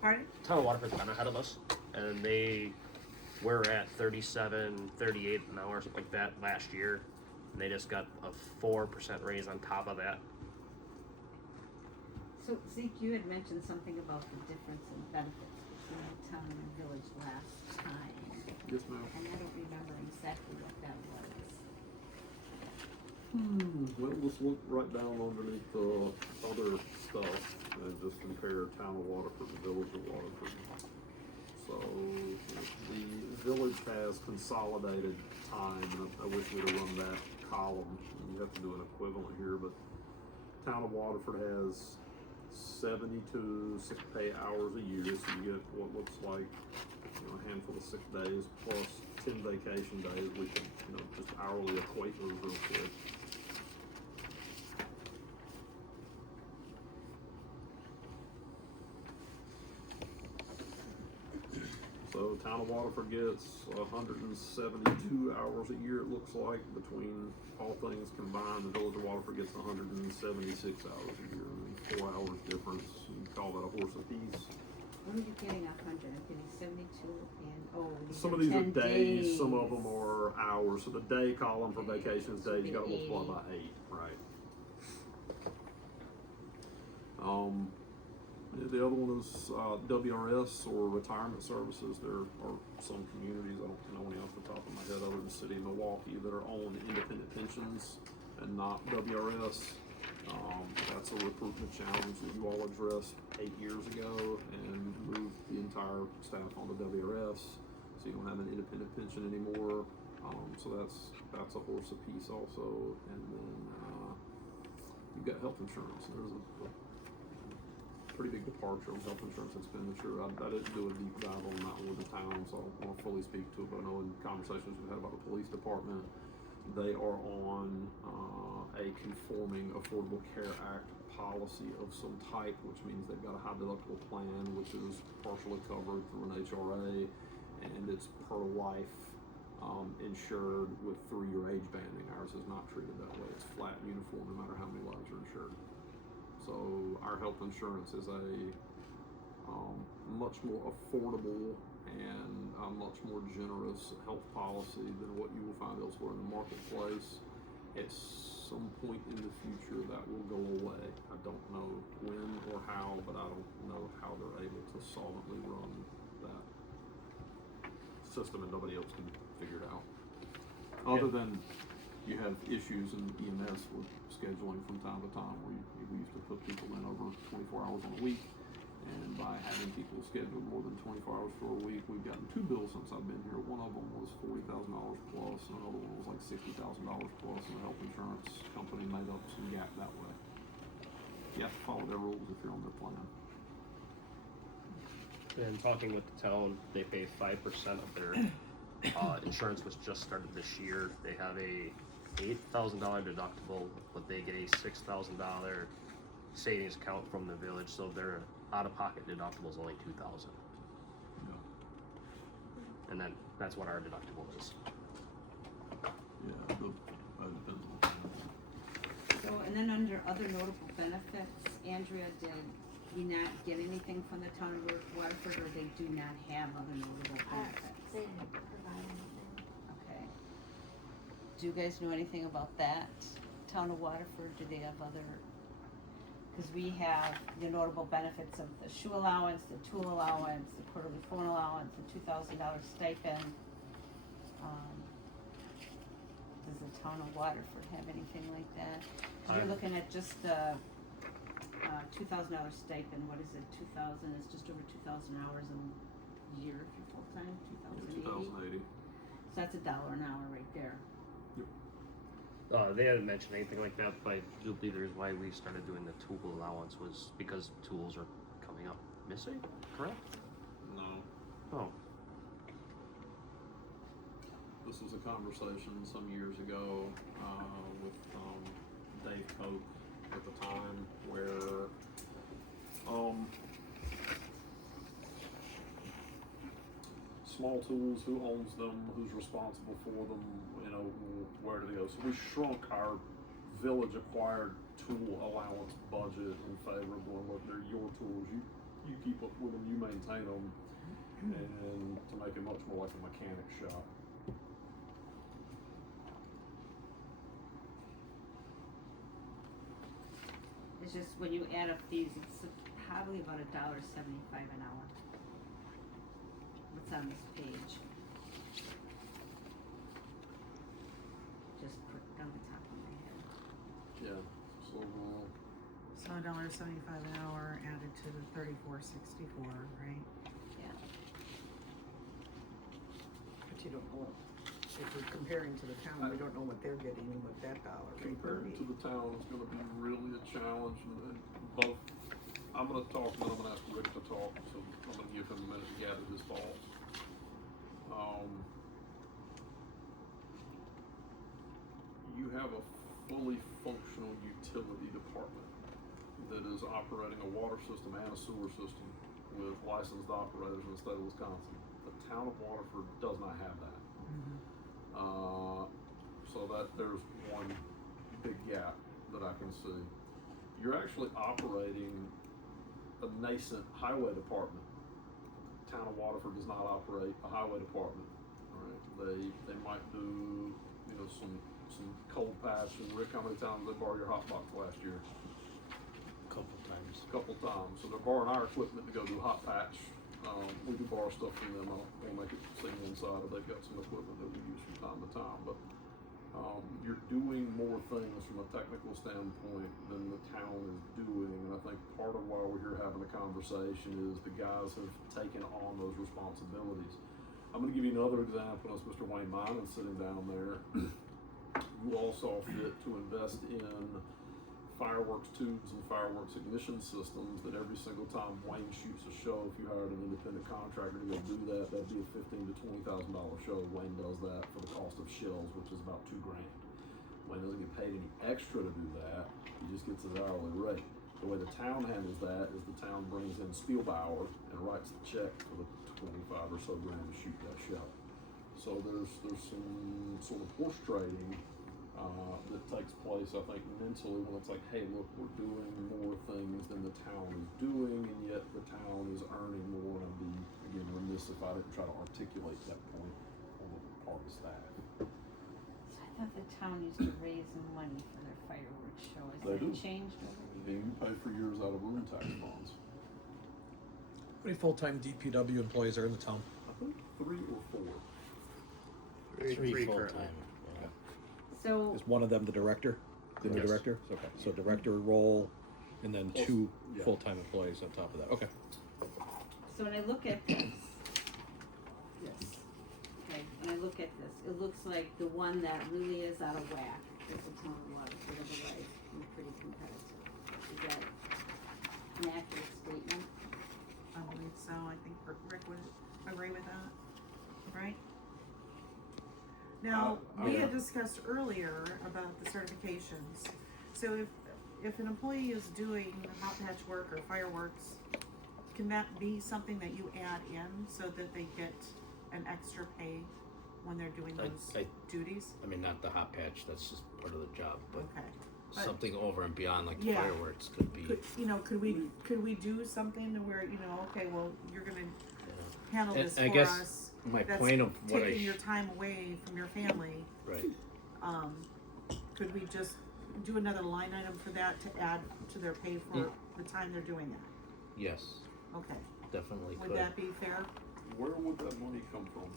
Pardon? Town of Waterford's been ahead of us, and we're at 37, 38 an hour, something like that last year, and they just got a 4% raise on top of that. So Zeke, you had mentioned something about the difference in benefits between the town and village last time. Yes, ma'am. And I don't remember exactly what that was. Well, let's look right down underneath the other stuff and just compare town of Waterford and village of Waterford. So the village has consolidated time, and I wish we'd have run that column. You have to do an equivalent here, but town of Waterford has 72 sick pay hours a year, so you get what looks like a handful of sick days plus 10 vacation days. We can just hourly equate those real quick. So town of Waterford gets 172 hours a year, it looks like, between all things combined. The village of Waterford gets 176 hours a year. I mean, 4 hours difference. You can call that a horse apiece. What are you getting 100? I'm getting 72 and Some of these are days, some of them are hours. So the day column for vacations days, you gotta multiply by 8, right? The other one is WRS, or retirement services. There are some communities, I don't know any off the top of my head other than the city of Milwaukee, that are on independent pensions and not WRS. That's a recruitment challenge that you all addressed 8 years ago and moved the entire staff onto WRS, so you don't have an independent pension anymore. So that's a horse apiece also. And then you've got health insurance. There's a pretty big departure on health insurance expenditure. I didn't do a deep dive on that one with the town, so I don't want to fully speak to it, but I know in conversations we've had about the police department, they are on a conforming Affordable Care Act policy of some type, which means they've got a high deductible plan, which is partially covered through an HRA, and it's per life insured with 3-year age banding. Ours is not treated that way. It's flat, uniform, no matter how many lives are insured. So our health insurance is a much more affordable and a much more generous health policy than what you will find elsewhere in the marketplace. At some point in the future, that will go away. I don't know when or how, but I don't know how they're able to solidly run that system, and nobody else can figure it out. Other than you have issues in EMS with scheduling from time to time, where we used to put people in over 24 hours on a week, and by having people scheduled more than 24 hours for a week, we've gotten 2 bills since I've been here. One of them was $40,000 plus, and another one was like $60,000 plus, and the health insurance company made up some gap that way. You have to follow their rules if you're on their plan. And talking with the town, they pay 5% of their Insurance was just started this year. They have a $8,000 deductible, but they get a $6,000 savings account from the village, so their out-of-pocket deductible is only $2,000. And then that's what our deductible is. Yeah, So, and then under other notable benefits, Andrea, did we not get anything from the town of Waterford, or they do not have other notable benefits? They didn't provide anything. Okay. Do you guys know anything about that? Town of Waterford, do they have other? Because we have the notable benefits of the shoe allowance, the tool allowance, the quarterly phone allowance, the $2,000 stipend. Does the town of Waterford have anything like that? 'Cause you're looking at just the $2,000 stipend. What is it? 2,000 is just over 2,000 hours a year if you're full time. 2,080. 2080. So that's $1 an hour right there. They hadn't mentioned anything like that, but I do believe the reason why we started doing the tool allowance was because tools are coming up missing, correct? No. Oh. This was a conversation some years ago with Dave Koch at the time, where small tools, who owns them, who's responsible for them, you know, where do they go? So we shrunk our village acquired tool allowance budget in favor of going, look, they're your tools, you keep up with them, you maintain them, and to make it much more like a mechanic shop. It's just when you add up these, it's probably about $1.75 an hour. What's on this page? Just put down the top of my head. Yeah, so So $1.75 an hour added to the $34.64, right? Yeah. But you don't know, if we're comparing to the town, we don't know what they're getting and what that dollar rate would comparing be. to the town is gonna be really a challenge, and both, I'm gonna talk, and then I'm gonna ask Rick to talk, so I'm gonna give him a minute to gather his thoughts. You have a fully functional utility department that is operating a water system and a sewer system with licensed operators in the state of Wisconsin. The town of Waterford does not have that. So that there's one big gap that I can see. You're actually operating a nascent highway department. Town of Waterford does not operate a highway department. All right, they might do, you know, some cold patch. And Rick, how many times they borrow your hot box last year? Couple times. Couple times. So they're borrowing our equipment to go do hot patch. We do borrow stuff from them. I don't want to make it seem inside, they've got some equipment that we use from time to time, but you're doing more things from a technical standpoint than the town is doing, and I think part of why we're here having a conversation is the guys have taken on those responsibilities. I'm gonna give you another example. As Mr. Wayne Minan sitting down there, you all saw fit to invest in fireworks tubes and fireworks ignition systems that every single time Wayne shoots a show, if you hired an independent contractor to go do that, that'd be a $15,000 to $20,000 show. Wayne does that for the cost of shells, which is about $2,000. Wayne doesn't get paid any extra to do that, he just gets his hourly rate. The way the town handles that is the town brings in Spielbauer and writes the check for the 25 or so grand to shoot that shell. So there's some sort of horse trading that takes place, I think, mentally, when it's like, hey, look, we're doing more things than the town is doing, and yet the town is earning more, and I'd be, again, remiss if I didn't try to articulate that point on the part of staff. So I thought the town used to raise money for their fireworks show. Has They that do. changed over the And years? you pay for yours out of room tax bonds. How many full-time DPW employees are in the town? I think 3 or 4. Three full currently. time. So, Is one of them the director? The Yes. director? Okay, so director role, and then Plus, 2 yeah. full-time employees on top of that, okay. so when I look at this, okay, when I look at this, it looks like the one that really is out of whack is the town of Waterford, otherwise we're pretty competitive. Is that an accurate statement? I believe so. I think Rick would agree with that, right? Now, I- we I- had discussed earlier about the certifications. So if an employee is doing hot patch work or fireworks, can that be something that you add in so that they get an extra pay when they're doing those duties? I mean, not the hot patch, that's just part of the job, but Okay. But- something over and beyond, like Yeah. fireworks could be. Could we do something to where, okay, well, you're gonna handle And this I for guess us. my That's point of what I taking your time away from your family. Right. Could we just do another line item for that to add to their pay for the time they're doing that? Yes, Okay, definitely would could. that be fair? Where would that money come from?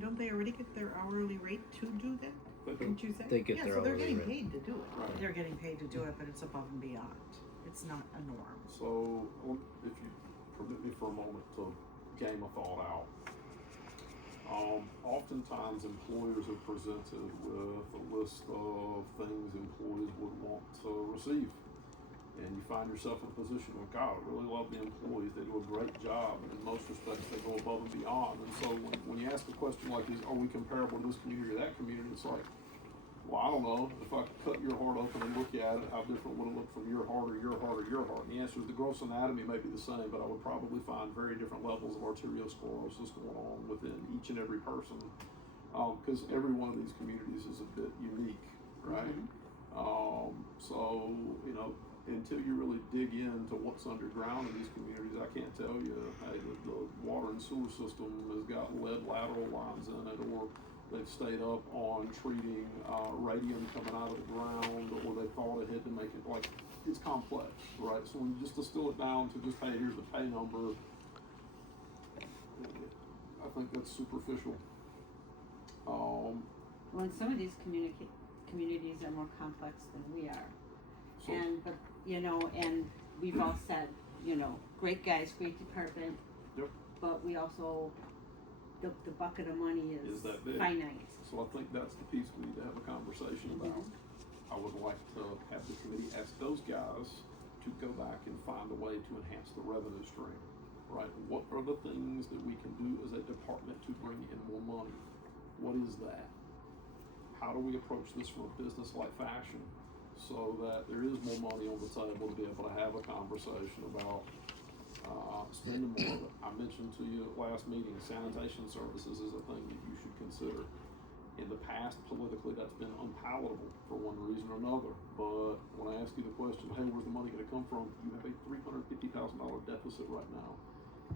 Don't they already get their hourly rate to do that? They do. Didn't you say? They get Yeah, their so they're hourly getting rate. paid to do it. Right. They're getting paid to do it, but it's above and beyond. It's not a norm. So, if you permit me for a moment to game a thought out. Oftentimes employers are presented with a list of things employees would want to receive. And you find yourself in a position where, God, I really love the employees, they do a great job, and in most respects they go above and beyond. And so when you ask a question like, are we comparable to this community or that community, it's like, well, I don't know, if I cut your heart open and look at it, how different would it look from your heart or your heart or your heart? And the answer is the gross anatomy may be the same, but I would probably find very different levels of arteriosclerosis going on within each and every person. Because every one of these communities is a bit unique, right? So, until you really dig into what's underground in these communities, I can't tell you, hey, the water and sewer system has got lead lateral lines in it, or they've stayed up on treating radium coming out of the ground, or they thought ahead to make it, like, it's complex, right? So when you just distill it down to just, hey, here's the pay number, I think that's superficial. Well, and some of these communities are more complex than we are. So, And we've all said, great guys, great department. Yep. But we also, the bucket of money is Is that big? finite. So I think that's the piece we need to have a conversation about. I would like to have the committee ask those guys to go back and find a way to enhance the revenue stream, right? What are the things that we can do as a department to bring in more money? What is that? How do we approach this from a business-like fashion so that there is more money on the table to be able to have a conversation about spending more of it? I mentioned to you at last meeting, sanitation services is a thing that you should consider. In the past, politically, that's been unpalatable for one reason or another. But when I ask you the question, hey, where's the money going to come from? You have a $350,000 deficit right now.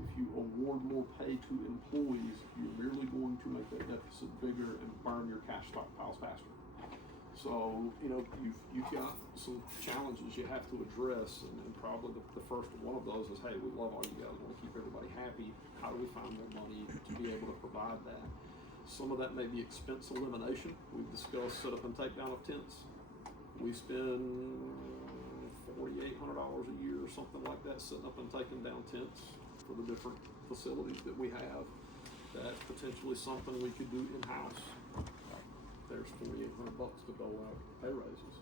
If you award more pay to employees, you're merely going to make that deficit bigger and burn your cash stockpiles faster. So, you've got some challenges you have to address, and probably the first one of those is, hey, we love all you guys, we want to keep everybody happy. How do we find more money to be able to provide that? Some of that may be expense elimination. We've discussed set up and takedown of tents. We spend $4,800 a year or something like that setting up and taking down tents for the different facilities that we have. That's potentially something we could do in-house. There's $4,800 to dole out pay raises.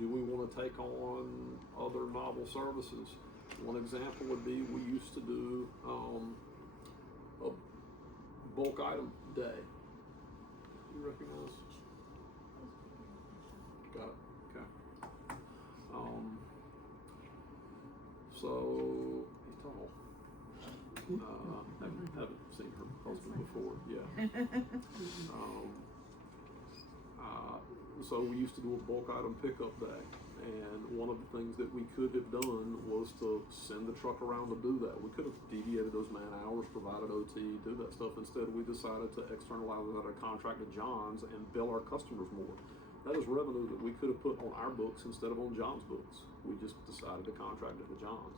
Do we want to take on other novel services? One example would be we used to do a bulk item day. You recognize? Got it. Okay. So he's tall. Haven't seen her husband before. Yeah. So we used to do a bulk item pickup day, and one of the things that we could have done was to send the truck around to do that. We could have deviated those man hours, provided OT, do that stuff. Instead, we decided to externalize that at a contract to John's and bill our customers more. That is revenue that we could have put on our books instead of on John's books. We just decided to contract it to John's.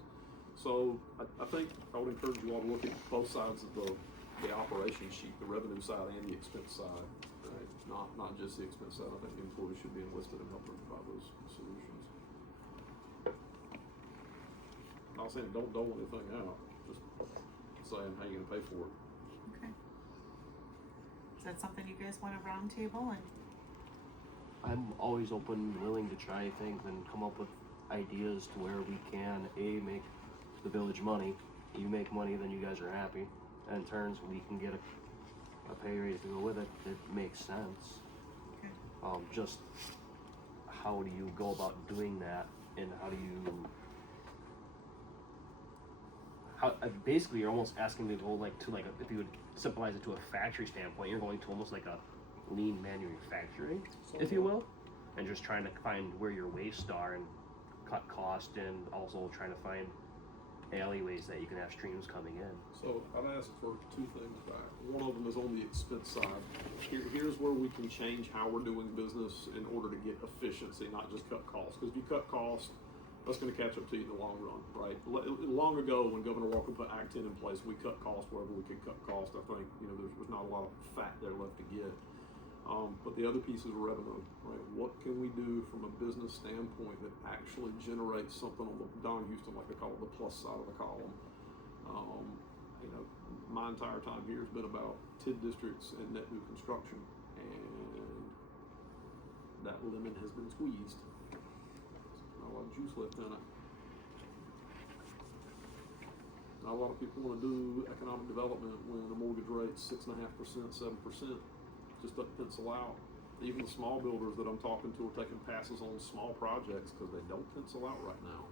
So I think I would encourage you all to look at both sides of the operation sheet, the revenue side and the expense side. Right? Not just the expense side. I think the employees should be enlisted in helping provide those solutions. Not saying don't dole anything out, just saying how you're gonna pay for it. Okay. Is that something you guys want a round table and? I'm always open, willing to try things and come up with ideas to where we can make the village money. You make money, then you guys are happy. And in turns, we can get a pay raise to go with it, it makes sense. Okay. Just how do you go about doing that, and how do you basically you're almost asking to go like to like if you would symbolize it to a factory standpoint, you're going to almost like a lean manufacturing, if you will, and just trying to find where your wastes are and cut cost, and also trying to find alleyways that you can have streams coming in. So I'd ask for two things back. One of them is on the expense side. Here's where we can change how we're doing business in order to get efficiency, not just cut costs. Because if you cut costs, that's going to catch up to you in the long run, right? Long ago, when Governor Walker put Act 10 in place, we cut costs wherever we could cut costs. I think, you know, there's not a lot of fat there left to get. But the other piece is revenue, right? What can we do from a business standpoint that actually generates something on the Don Houston, like they call it, the plus side of the column? You know, my entire time here has been about TID districts and net new construction, and that lemon has been squeezed. There's not a lot of juice left in it. Not a lot of people want to do economic development when the mortgage rate's 6.5%, 7%. Just doesn't pencil out. Even the small builders that I'm talking to are taking passes on small projects because they don't pencil out right now.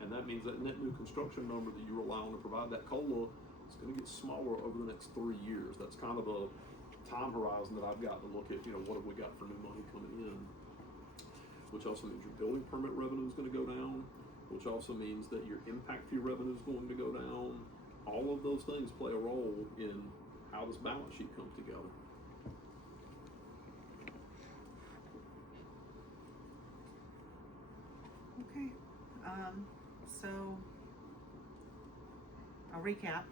And that means that net new construction number that you rely on to provide that COLA is going to get smaller over the next 3 years. That's kind of a time horizon that I've got to look at, you know, what have we got for new money coming in? Which also means your building permit revenue is going to go down, which also means that your impact fee revenue is going to go down. All of those things play a role in how this balance sheet comes together. Okay, so I'll recap.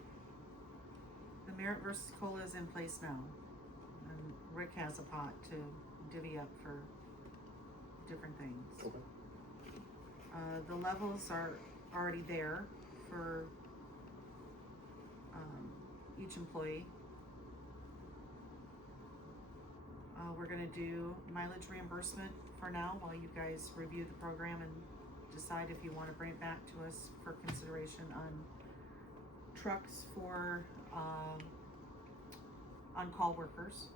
The merit versus COLA is in place now, and Rick has a pot to divvy up for different things. Okay. The levels are already there for each employee. We're gonna do mileage reimbursement for now while you guys review the program and decide if you wanna bring it back to us for consideration on trucks for, on-call workers.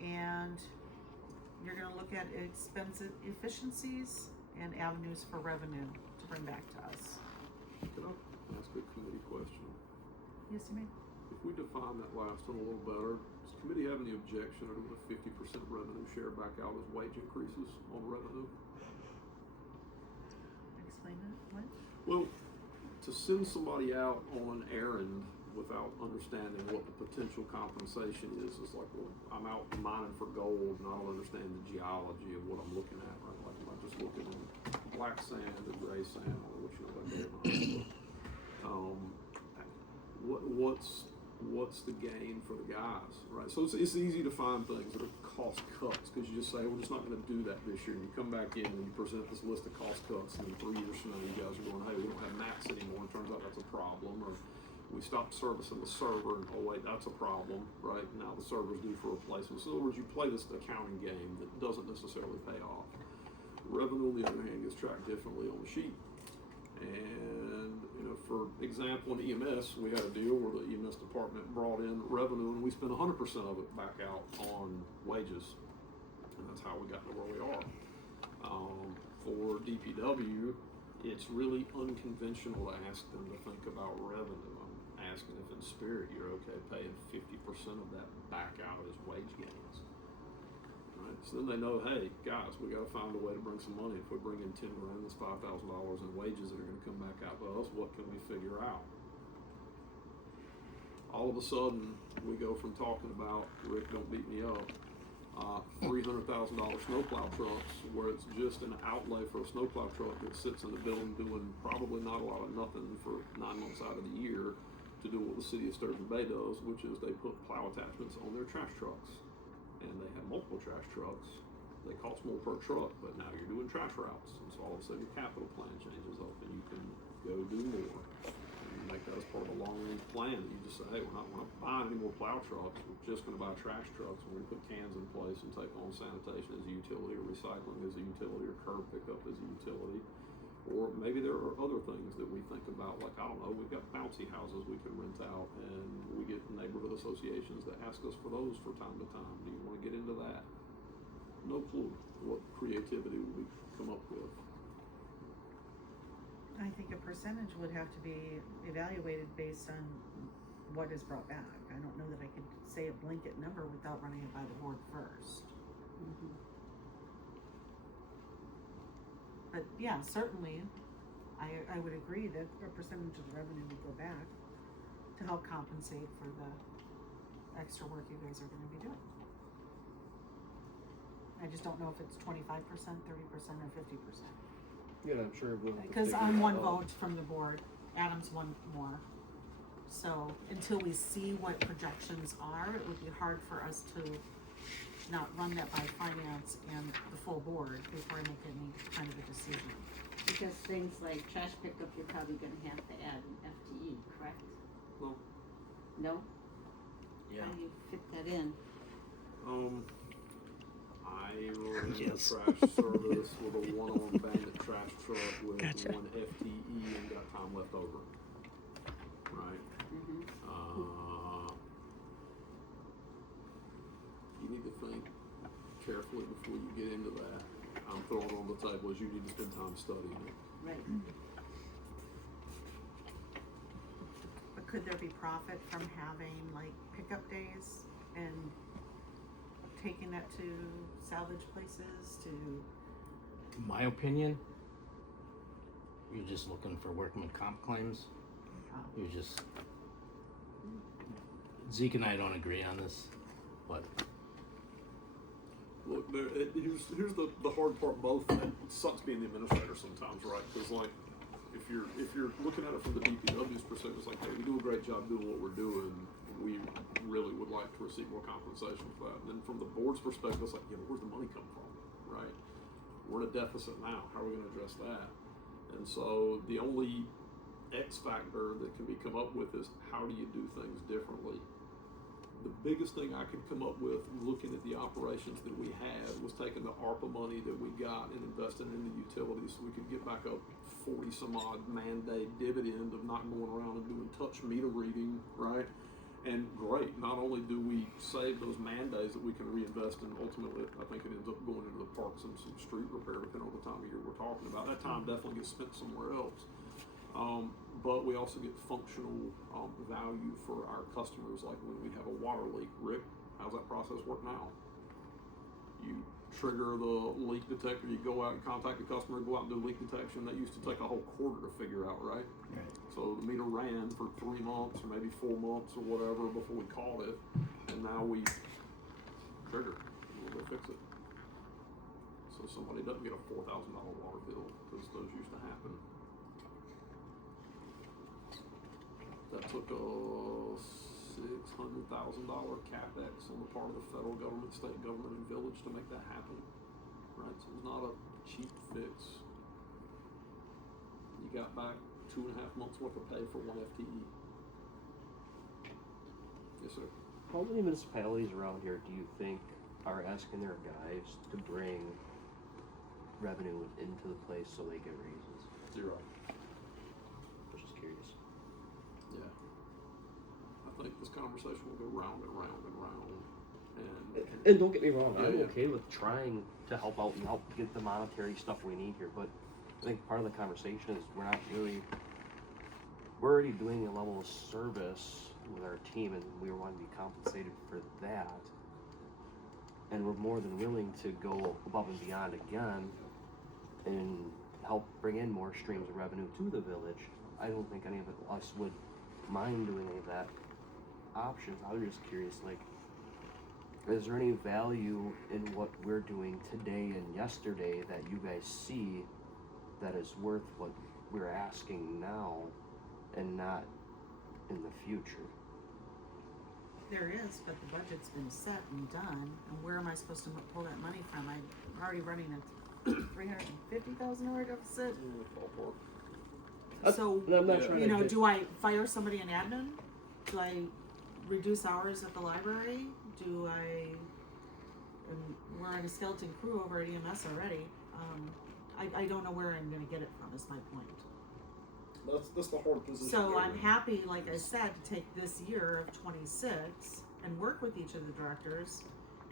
And you're gonna look at expense efficiencies and avenues for revenue to bring back to us. Can I ask a committee question? Yes, you may. If we define that last one a little better, does the committee have any objection to the 50% revenue share back out as wage increases on revenue? Explain that, what? Well, to send somebody out on an errand without understanding what the potential compensation is like, well, I'm out mining for gold and I don't understand the geology of what I'm looking at, right? Like, am I just looking at black sand or gray sand or what you know about that? What's the gain for the guys, right? So it's easy to find things that are cost cuts because you just say, we're just not going to do that this year. And you come back in and you present this list of cost cuts, and then 3 years from now, you guys are going, hey, we don't have mats anymore. And it turns out that's a problem. Or we stopped servicing the server, and oh wait, that's a problem, right? Now the server's due for replacement. So in other words, you play this accounting game that doesn't necessarily pay off. Revenue, on the other hand, gets tracked differently on the sheet. And, you know, for example, in EMS, we had a deal where the EMS department brought in revenue and we spent 100% of it back out on wages. And that's how we got to where we are. For DPW, it's really unconventional to ask them to think about revenue. I'm asking if in spirit you're okay paying 50% of that back out as wage gains. Right? So then they know, hey, guys, we got to find a way to bring some money. If we bring in $10 grand, that's $5,000 in wages that are going to come back out to us. What can we figure out? All of a sudden, we go from talking about, Rick, don't beat me up, $300,000 snowplow trucks, where it's just an outlay for a snowplow truck that sits in the building doing probably not a lot of nothing for 9 months out of the year, to do what the city of Sturgeon Bay does, which is they put plow attachments on their trash trucks. And they have multiple trash trucks. They cost more per truck, but now you're doing trash routes. And so all of a sudden your capital plan changes up and you can go do more. And you make that as part of a long range plan. You just say, hey, we're not buying any more plow trucks. We're just going to buy trash trucks. We're going to put cans in place and take on sanitation as a utility, or recycling as a utility, or curb pickup as a utility. Or maybe there are other things that we think about, like, I don't know, we've got bouncy houses we can rent out, and we get neighborhood associations that ask us for those from time to time. Do you want to get into that? No clue what creativity we come up with. I think a percentage would have to be evaluated based on what is brought back. I don't know that I could say a blanket number without running it by the board first. But yeah, certainly, I would agree that a percentage of the revenue would go back to help compensate for the extra work you guys are gonna be doing. I just don't know if it's 25%, 30%, or 50%. Yeah, I'm sure we'll. Because I'm one vote from the board, Adam's one more. So until we see what projections are, it would be hard for us to not run that by finance and the full board before I make any kind of a decision. Because things like trash pickup, you're probably gonna have to add an FTE, correct? No. No? Yeah. How do you fit that in? I run Yes. a trash service with a one-on bandit trash truck with Gotcha. one FTE and got time left over. Right? You need to think carefully before you get into that. I'm throwing on the table is you need to spend time studying it. Right. But could there be profit from having like pickup days and taking that to salvage places to? In my opinion, you're just looking for workman comp claims. You're just, Zeke and I don't agree on this, but Look, here's the hard part. Both it sucks being the administrator sometimes, right? Because like, if you're looking at it from the DPW's perspective, it's like, hey, we do a great job doing what we're doing. We really would like to receive more compensation for that. And then from the board's perspective, it's like, yeah, but where's the money come from, right? We're in a deficit now. How are we going to address that? And so the only X factor that can be come up with is how do you do things differently? The biggest thing I could come up with looking at the operations that we had was taking the ARPA money that we got and investing in the utilities so we could get back a 40 some odd man-day dividend of not going around and doing touch meter reading, right? And great, not only do we save those man-days that we can reinvest in, ultimately I think it ends up going into the parks and some street repair depending on the time of year we're talking about. That time definitely gets spent somewhere else. But we also get functional value for our customers, like when we have a water leak. Rick, how's that process work now? You trigger the leak detector, you go out and contact the customer, go out and do leak detection. That used to take a whole quarter to figure out, right? So the meter ran for 3 months or maybe 4 months or whatever before we called it, and now we trigger and we'll go fix it. So somebody doesn't get a $4,000 water bill, because those used to happen. That took a $600,000 capex on the part of the federal government, state government, and village to make that happen. Right? So it was not a cheap fix. You got back 2.5 months worth of pay for one FTE. Yes, sir. How many municipalities around here do you think are asking their guys to bring revenue into the place so they get raises? 0. I'm just curious. Yeah. I think this conversation will go round and round and round. And don't get me wrong, Yeah, I'm yeah. okay with trying to help out and help get the monetary stuff we need here, but I think part of the conversation is we're already doing a level of service with our team, and we want to be compensated for that. And we're more than willing to go above and beyond again and help bring in more streams of revenue to the village. I don't think any of us would mind doing any of that options. I was just curious, like, is there any value in what we're doing today and yesterday that you guys see that is worth what we're asking now and not in the future? There is, but the budget's been set and done, and where am I supposed to pull that money from? I'm already running a $350,000 deficit. Ballpark. So, And I'm not trying you to know, get- do I fire somebody in admin? Do I reduce hours at the library? And we're on a skeleton crew over at EMS already. I don't know where I'm gonna get it from, is my point. That's the hard position. So they're I'm in. happy, like I said, to take this year of 26 and work with each of the directors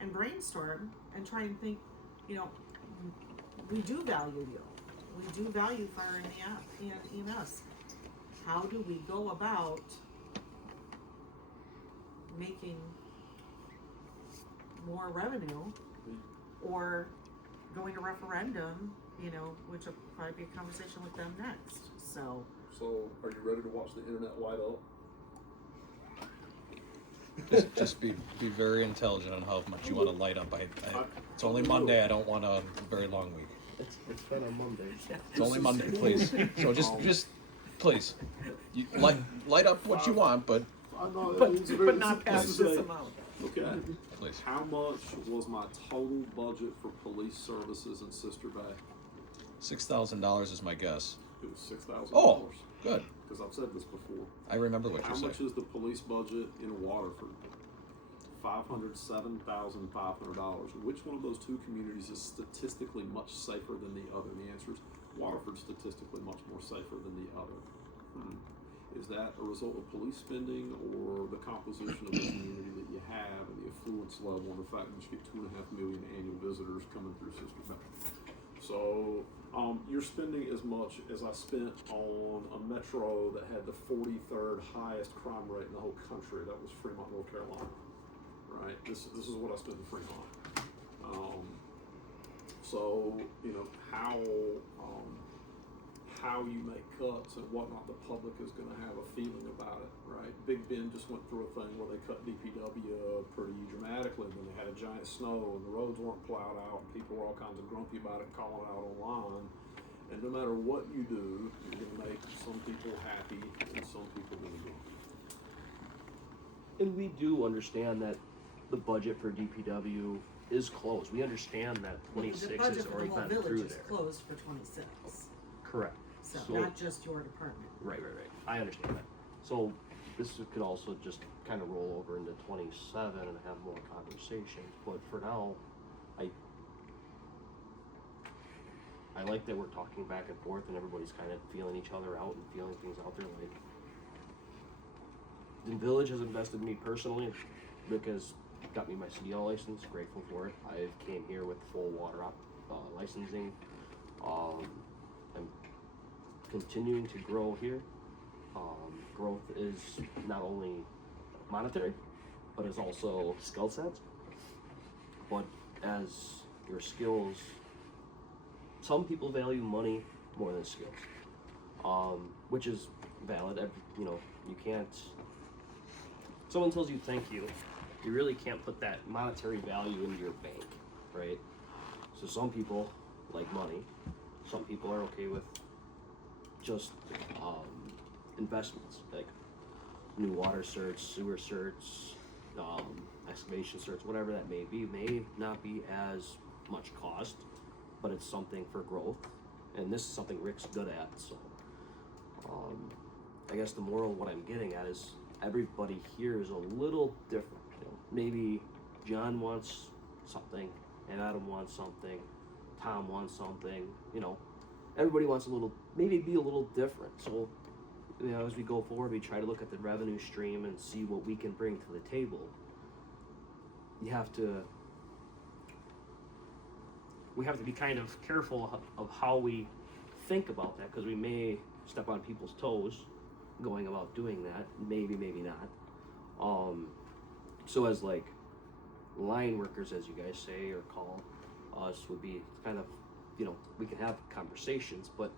and brainstorm and try and think, you know, we do value you. We do value fire and EMS. How do we go about making more revenue or going to referendum, you know, which will probably be a conversation with them next, so. So, are you ready to watch the internet light up? Just be very intelligent on how much you want to light up. It's only Monday. I don't want a very long week. It's been a Monday. It's only Monday, please. So just please, you light up what you want, but I know, But not past this amount. Okay. please. How much was my total budget for police services in Sister Bay? $6,000 is my guess. It was $6,000. Oh, good. Because I've said this before. I remember what How you much said. is the police budget in Waterford? $507,500. Which one of those two communities is statistically much safer than the other? And the answer is Waterford's statistically much more safer than the other. Is that a result of police spending or the composition of the community that you have and the affluence level and the fact that you get 2.5 million annual visitors coming through Sister Bay? So you're spending as much as I spent on a metro that had the 43rd highest crime rate in the whole country. That was Fremont, North Carolina. Right? This is what I spent in Fremont. So you know how you make cuts and whatnot, the public is going to have a feeling about it, right? Big Ben just went through a thing where they cut DPW pretty dramatically. Then they had a giant snow and the roads weren't plowed out and people were all kinds of grumpy about it, calling it out online. And no matter what you do, you're going to make some people happy and some people going to be. And we do understand that the budget for DPW is closed. We understand that 26 has already been through The budget for the whole village is there. closed for 26, Correct. so So- not just your department. Right. I understand that. So this could also just kind of roll over into 27 and have more conversations. But for now, I like that we're talking back and forth and everybody's kind of feeling each other out and feeling things out there. Like the village has invested in me personally. Rick has got me my CDL license. Grateful for it. I came here with full water licensing. I'm continuing to grow here. Growth is not only monetary, but is also skill sets. But as your skills, some people value money more than skills, which is valid. You can't. Someone tells you thank you, you really can't put that monetary value into your bank, right? So some people like money. Some people are okay with just investments, like new water certs, sewer certs, excavation certs, whatever that may be. May not be as much cost, but it's something for growth, and this is something Rick's good at. So I guess the moral of what I'm getting at is everybody here is a little different. Maybe John wants something, and Adam wants something, Tom wants something. Everybody wants maybe be a little different. So as we go forward, we try to look at the revenue stream and see what we can bring to the table. We have to be kind of careful of how we think about that, because we may step on people's toes going about doing that. Maybe not. So as like line workers, as you guys say or call us, would be kind of, we can have conversations, but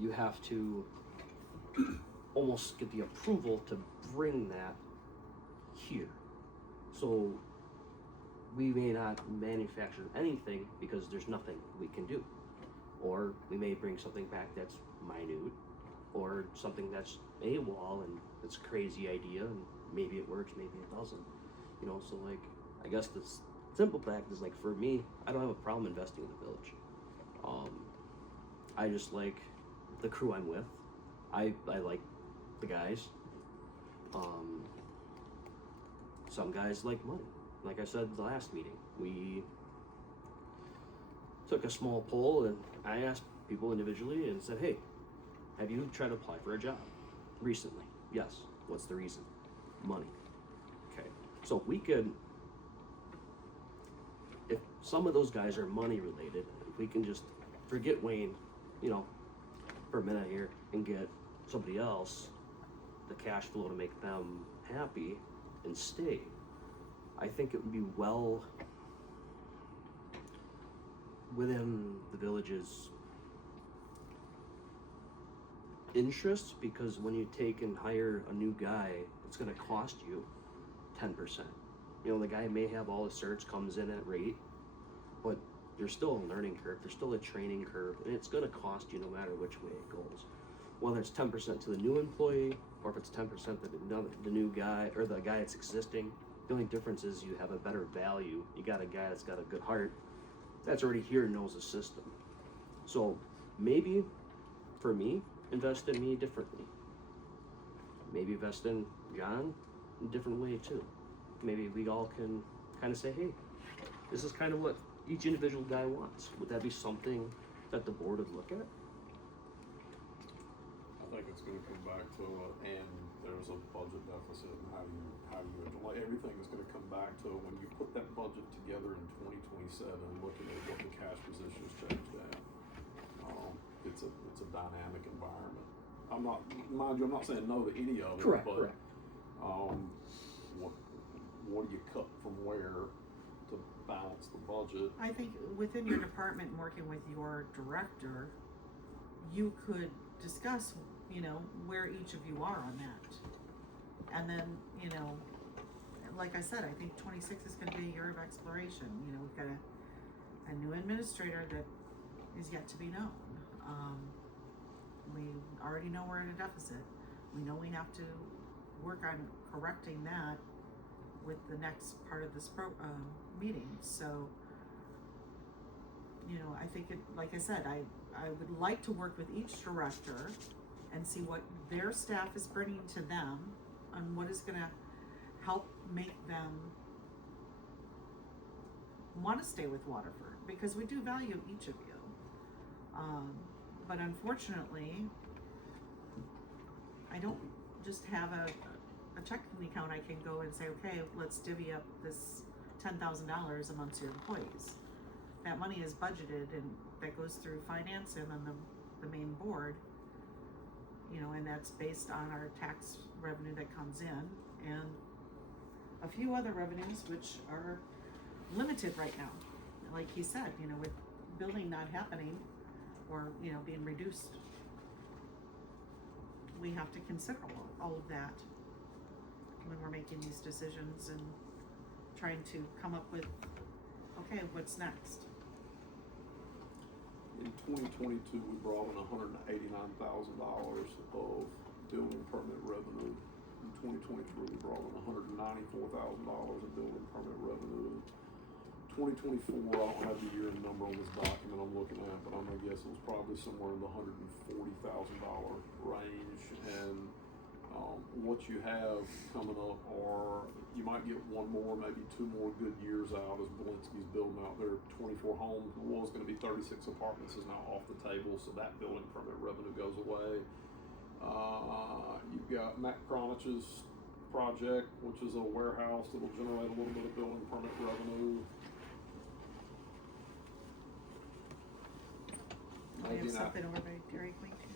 you have to almost get the approval to bring that here. So we may not manufacture anything because there's nothing we can do. Or we may bring something back that's minute, or something that's AWOL and it's a crazy idea and maybe it works, maybe it doesn't. So like, I guess the simple fact is, like, for me, I don't have a problem investing in the village. I just like the crew I'm with. I like the guys. Some guys like money. Like I said the last meeting, took a small poll and I asked people individually and said, hey, have you tried to apply for a job recently? Yes. What's the reason? Money. Okay. So if we could, if some of those guys are money related, if we can just forget Wayne, you know, for a minute here and get somebody else the cash flow to make them happy and stay, I think it would be well within the village's interest, because when you take and hire a new guy, it's going to cost you 10%. You know, the guy may have all his certs, comes in at rate, but there's still a learning curve, there's still a training curve, and it's going to cost you no matter which way it goes. Whether it's 10% to the new employee, or if it's 10% to the new guy, or the guy that's existing, the only difference is you have a better value. You got a guy that's got a good heart, that's already here and knows the system. So maybe, for me, invest in me differently. Maybe invest in John in a different way too. Maybe we all can kind of say, hey, this is kind of what each individual guy wants. Would that be something that the board would look at? I think it's gonna come back to, and there's a budget deficit, and how do you, like, everything is gonna come back to when you put that budget together in 2027, looking at what the cash position has changed at. It's a dynamic environment. I'm not, mind you, I'm not saying no to any of it, Correct. What do you cut from where to balance the budget? I think within your department, working with your director, you could discuss, you know, where each of you are on that. And then, you know, like I said, I think 26 is gonna be a year of exploration. You know, we've got a new administrator that is yet to be known. We already know we're in a deficit. We know we have to work on correcting that with the next part of this meeting. So, you know, I think it, like I said, I would like to work with each director and see what their staff is bringing to them and what is gonna help make them want to stay with Waterford, because we do value each of you. But unfortunately, I don't just have a checking account I can go and say, okay, let's divvy up this $10,000 amongst your employees. That money is budgeted and that goes through finance and then the main board, you know, and that's based on our tax revenue that comes in and a few other revenues which are limited right now. Like he said, you know, with building not happening or, you know, being reduced, we have to consider all of that when we're making these decisions and trying to come up with, okay, what's next? In 2022, we brought in $189,000 of building permit revenue. In 2023, we brought in $194,000 of building permit revenue. 2024, I don't have the year and number on this document I'm looking at, but I'm gonna guess it was probably somewhere in the $140,000 range. And what you have coming up are, you might get one more, maybe two more good years out as Belinsky's building out their 24 homes. It was gonna be 36 apartments is now off the table, so that building permit revenue goes away. You've got Matt Cronich's project, which is a warehouse that will generate a little bit of building permit revenue. We have something over by Dairy Queen too.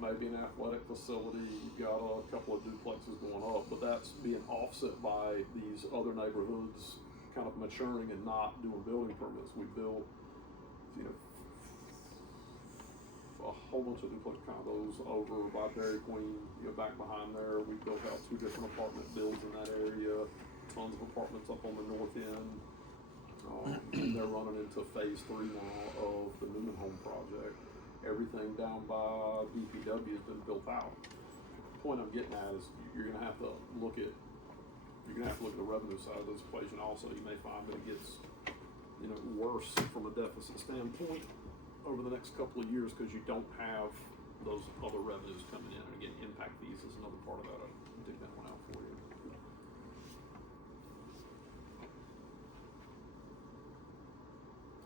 Maybe an athletic facility. You've got a couple of duplexes going up, but that's being offset by these other neighborhoods kind of maturing and not doing building permits. We built, you know, a whole bunch of duplex condos over by Dairy Queen, you know, back behind there. We built out 2 different apartment builds in that area, tons of apartments up on the north end. And they're running into phase 3 now of the Newman Home project. Everything down by DPW has been built out. The point I'm getting at is you're gonna have to look at the revenue side of this equation also. You may find that it gets, you know, worse from a deficit standpoint over the next couple of years because you don't have those other revenues coming in. And again, impact fees is another part of that. I'll dig that one out for you.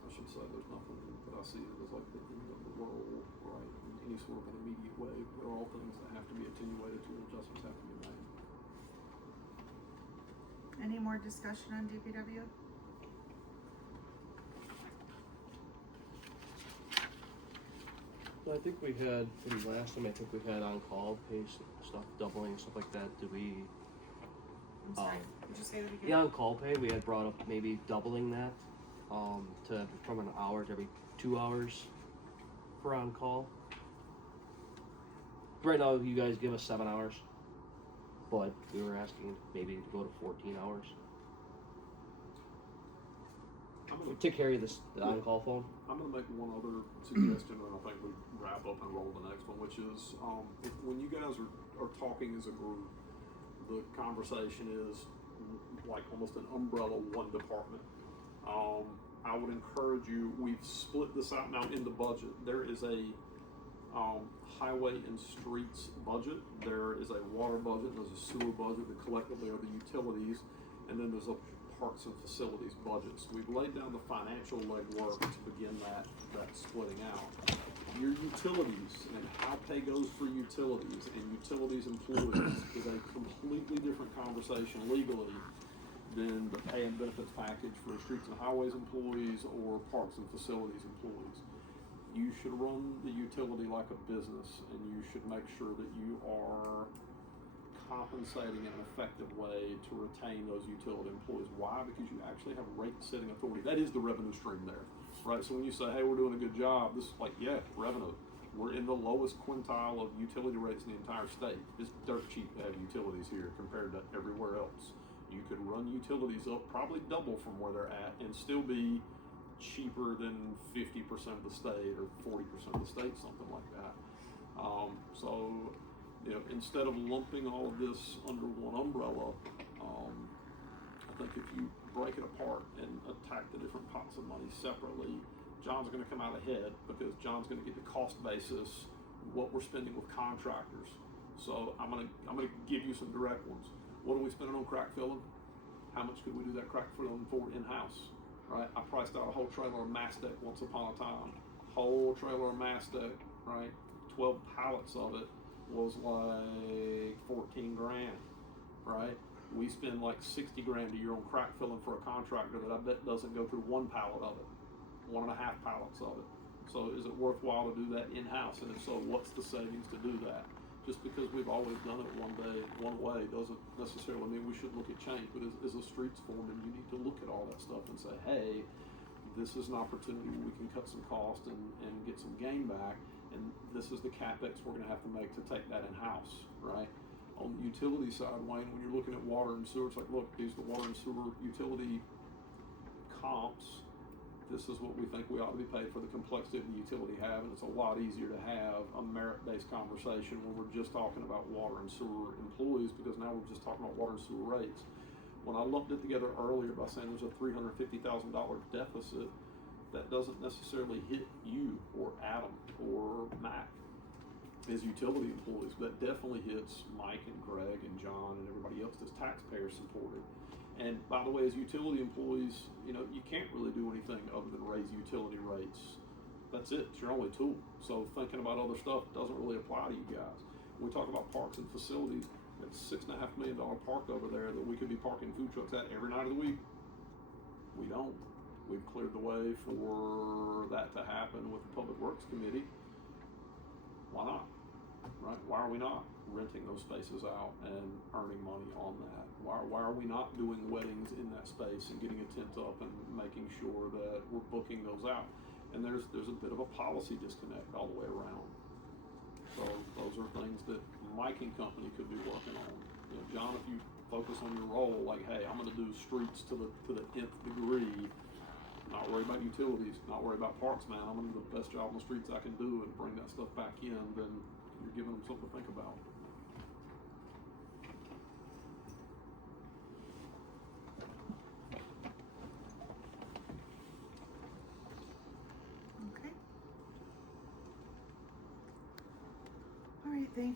I should say, there's nothing that I see that is like the end of the world, right, in any sort of an immediate way. They're all things that have to be attenuated to, adjustments have to be made. Any more discussion on DPW? I think we had, for the last time, I think we had on-call pay stuff, doubling, stuff like that. Did we, I'm sorry, did you say that again? the on-call pay, we had brought up maybe doubling that, to, from an hour to every 2 hours for on-call. Right now, you guys give us 7 hours, but we were asking maybe to go to 14 hours. To carry this, the on-call phone. I'm gonna make one other suggestion, and I think we wrap up and roll the next one, which is, when you guys are talking as a group, the conversation is like almost an umbrella one department. I would encourage you, we've split this out now in the budget. There is a highway and streets budget, there is a water budget, there's a sewer budget that collectively are the utilities, and then there's a parks and facilities budgets. We've laid down the financial legwork to begin that splitting out. Your utilities and how pay goes for utilities and utilities employees is a completely different conversation legally than the pay and benefits package for streets and highways employees or parks and facilities employees. You should run the utility like a business, and you should make sure that you are compensating in an effective way to retain those utility employees. Why? Because you actually have rate setting authority. That is the revenue stream there, right? So when you say, hey, we're doing a good job, this is like, yeah, revenue. We're in the lowest quintile of utility rates in the entire state. It's dirt cheap to have utilities here compared to everywhere else. You could run utilities up probably double from where they're at and still be cheaper than 50% of the state or 40% of the state, something like that. So, you know, instead of lumping all of this under one umbrella, I think if you break it apart and attack the different pots of money separately, John's going to come out ahead because John's going to get the cost basis, what we're spending with contractors. So I'm going to give you some direct ones. What are we spending on crack filling? How much could we do that crack filling for in-house? Right? I priced out a whole trailer of Mastec once upon a time. Whole trailer of Mastec, right? 12 pallets of it was like 14 grand, right? We spend like 60 grand a year on crack filling for a contractor that I bet doesn't go through 1 pallet of it, 1.5 pallets of it. So is it worthwhile to do that in-house? And if so, what's the savings to do that? Just because we've always done it one way doesn't necessarily mean we should look at change. But as a streets foreman, you need to look at all that stuff and say, hey, this is an opportunity where we can cut some cost and get some gain back. And this is the CapEx we're going to have to make to take that in-house, right? On the utility side, Wayne, when you're looking at water and sewer, it's like, look, these are the water and sewer utility comps. This is what we think we ought to be paid for the complexity of the utility have, and it's a lot easier to have a merit-based conversation when we're just talking about water and sewer employees, because now we're just talking about water and sewer rates. When I lumped it together earlier by saying there's a $350,000 deficit, that doesn't necessarily hit you or Adam or Mac as utility employees, but definitely hits Mike and Greg and John and everybody else that's taxpayer supported. And by the way, as utility employees, you know, you can't really do anything other than raise utility rates. That's it, it's your only tool. So thinking about other stuff doesn't really apply to you guys. When we talk about parks and facilities, it's $6.5 million park over there that we could be parking food trucks at every night of the week. We don't. We've cleared the way for that to happen with the Public Works Committee. Why not? Right? Why are we not renting those spaces out and earning money on that? Why are we not doing weddings in that space and getting a tent up and making sure that we're booking those out? And there's a bit of a policy disconnect all the way around. So those are things that Mike and company could be working on. You know, John, if you focus on your role, like, hey, I'm going to do streets to the nth degree. Not worry about utilities, not worry about parks, man. I'm gonna do the best job on the streets I can do and bring that stuff back in, then you're giving them something to think about.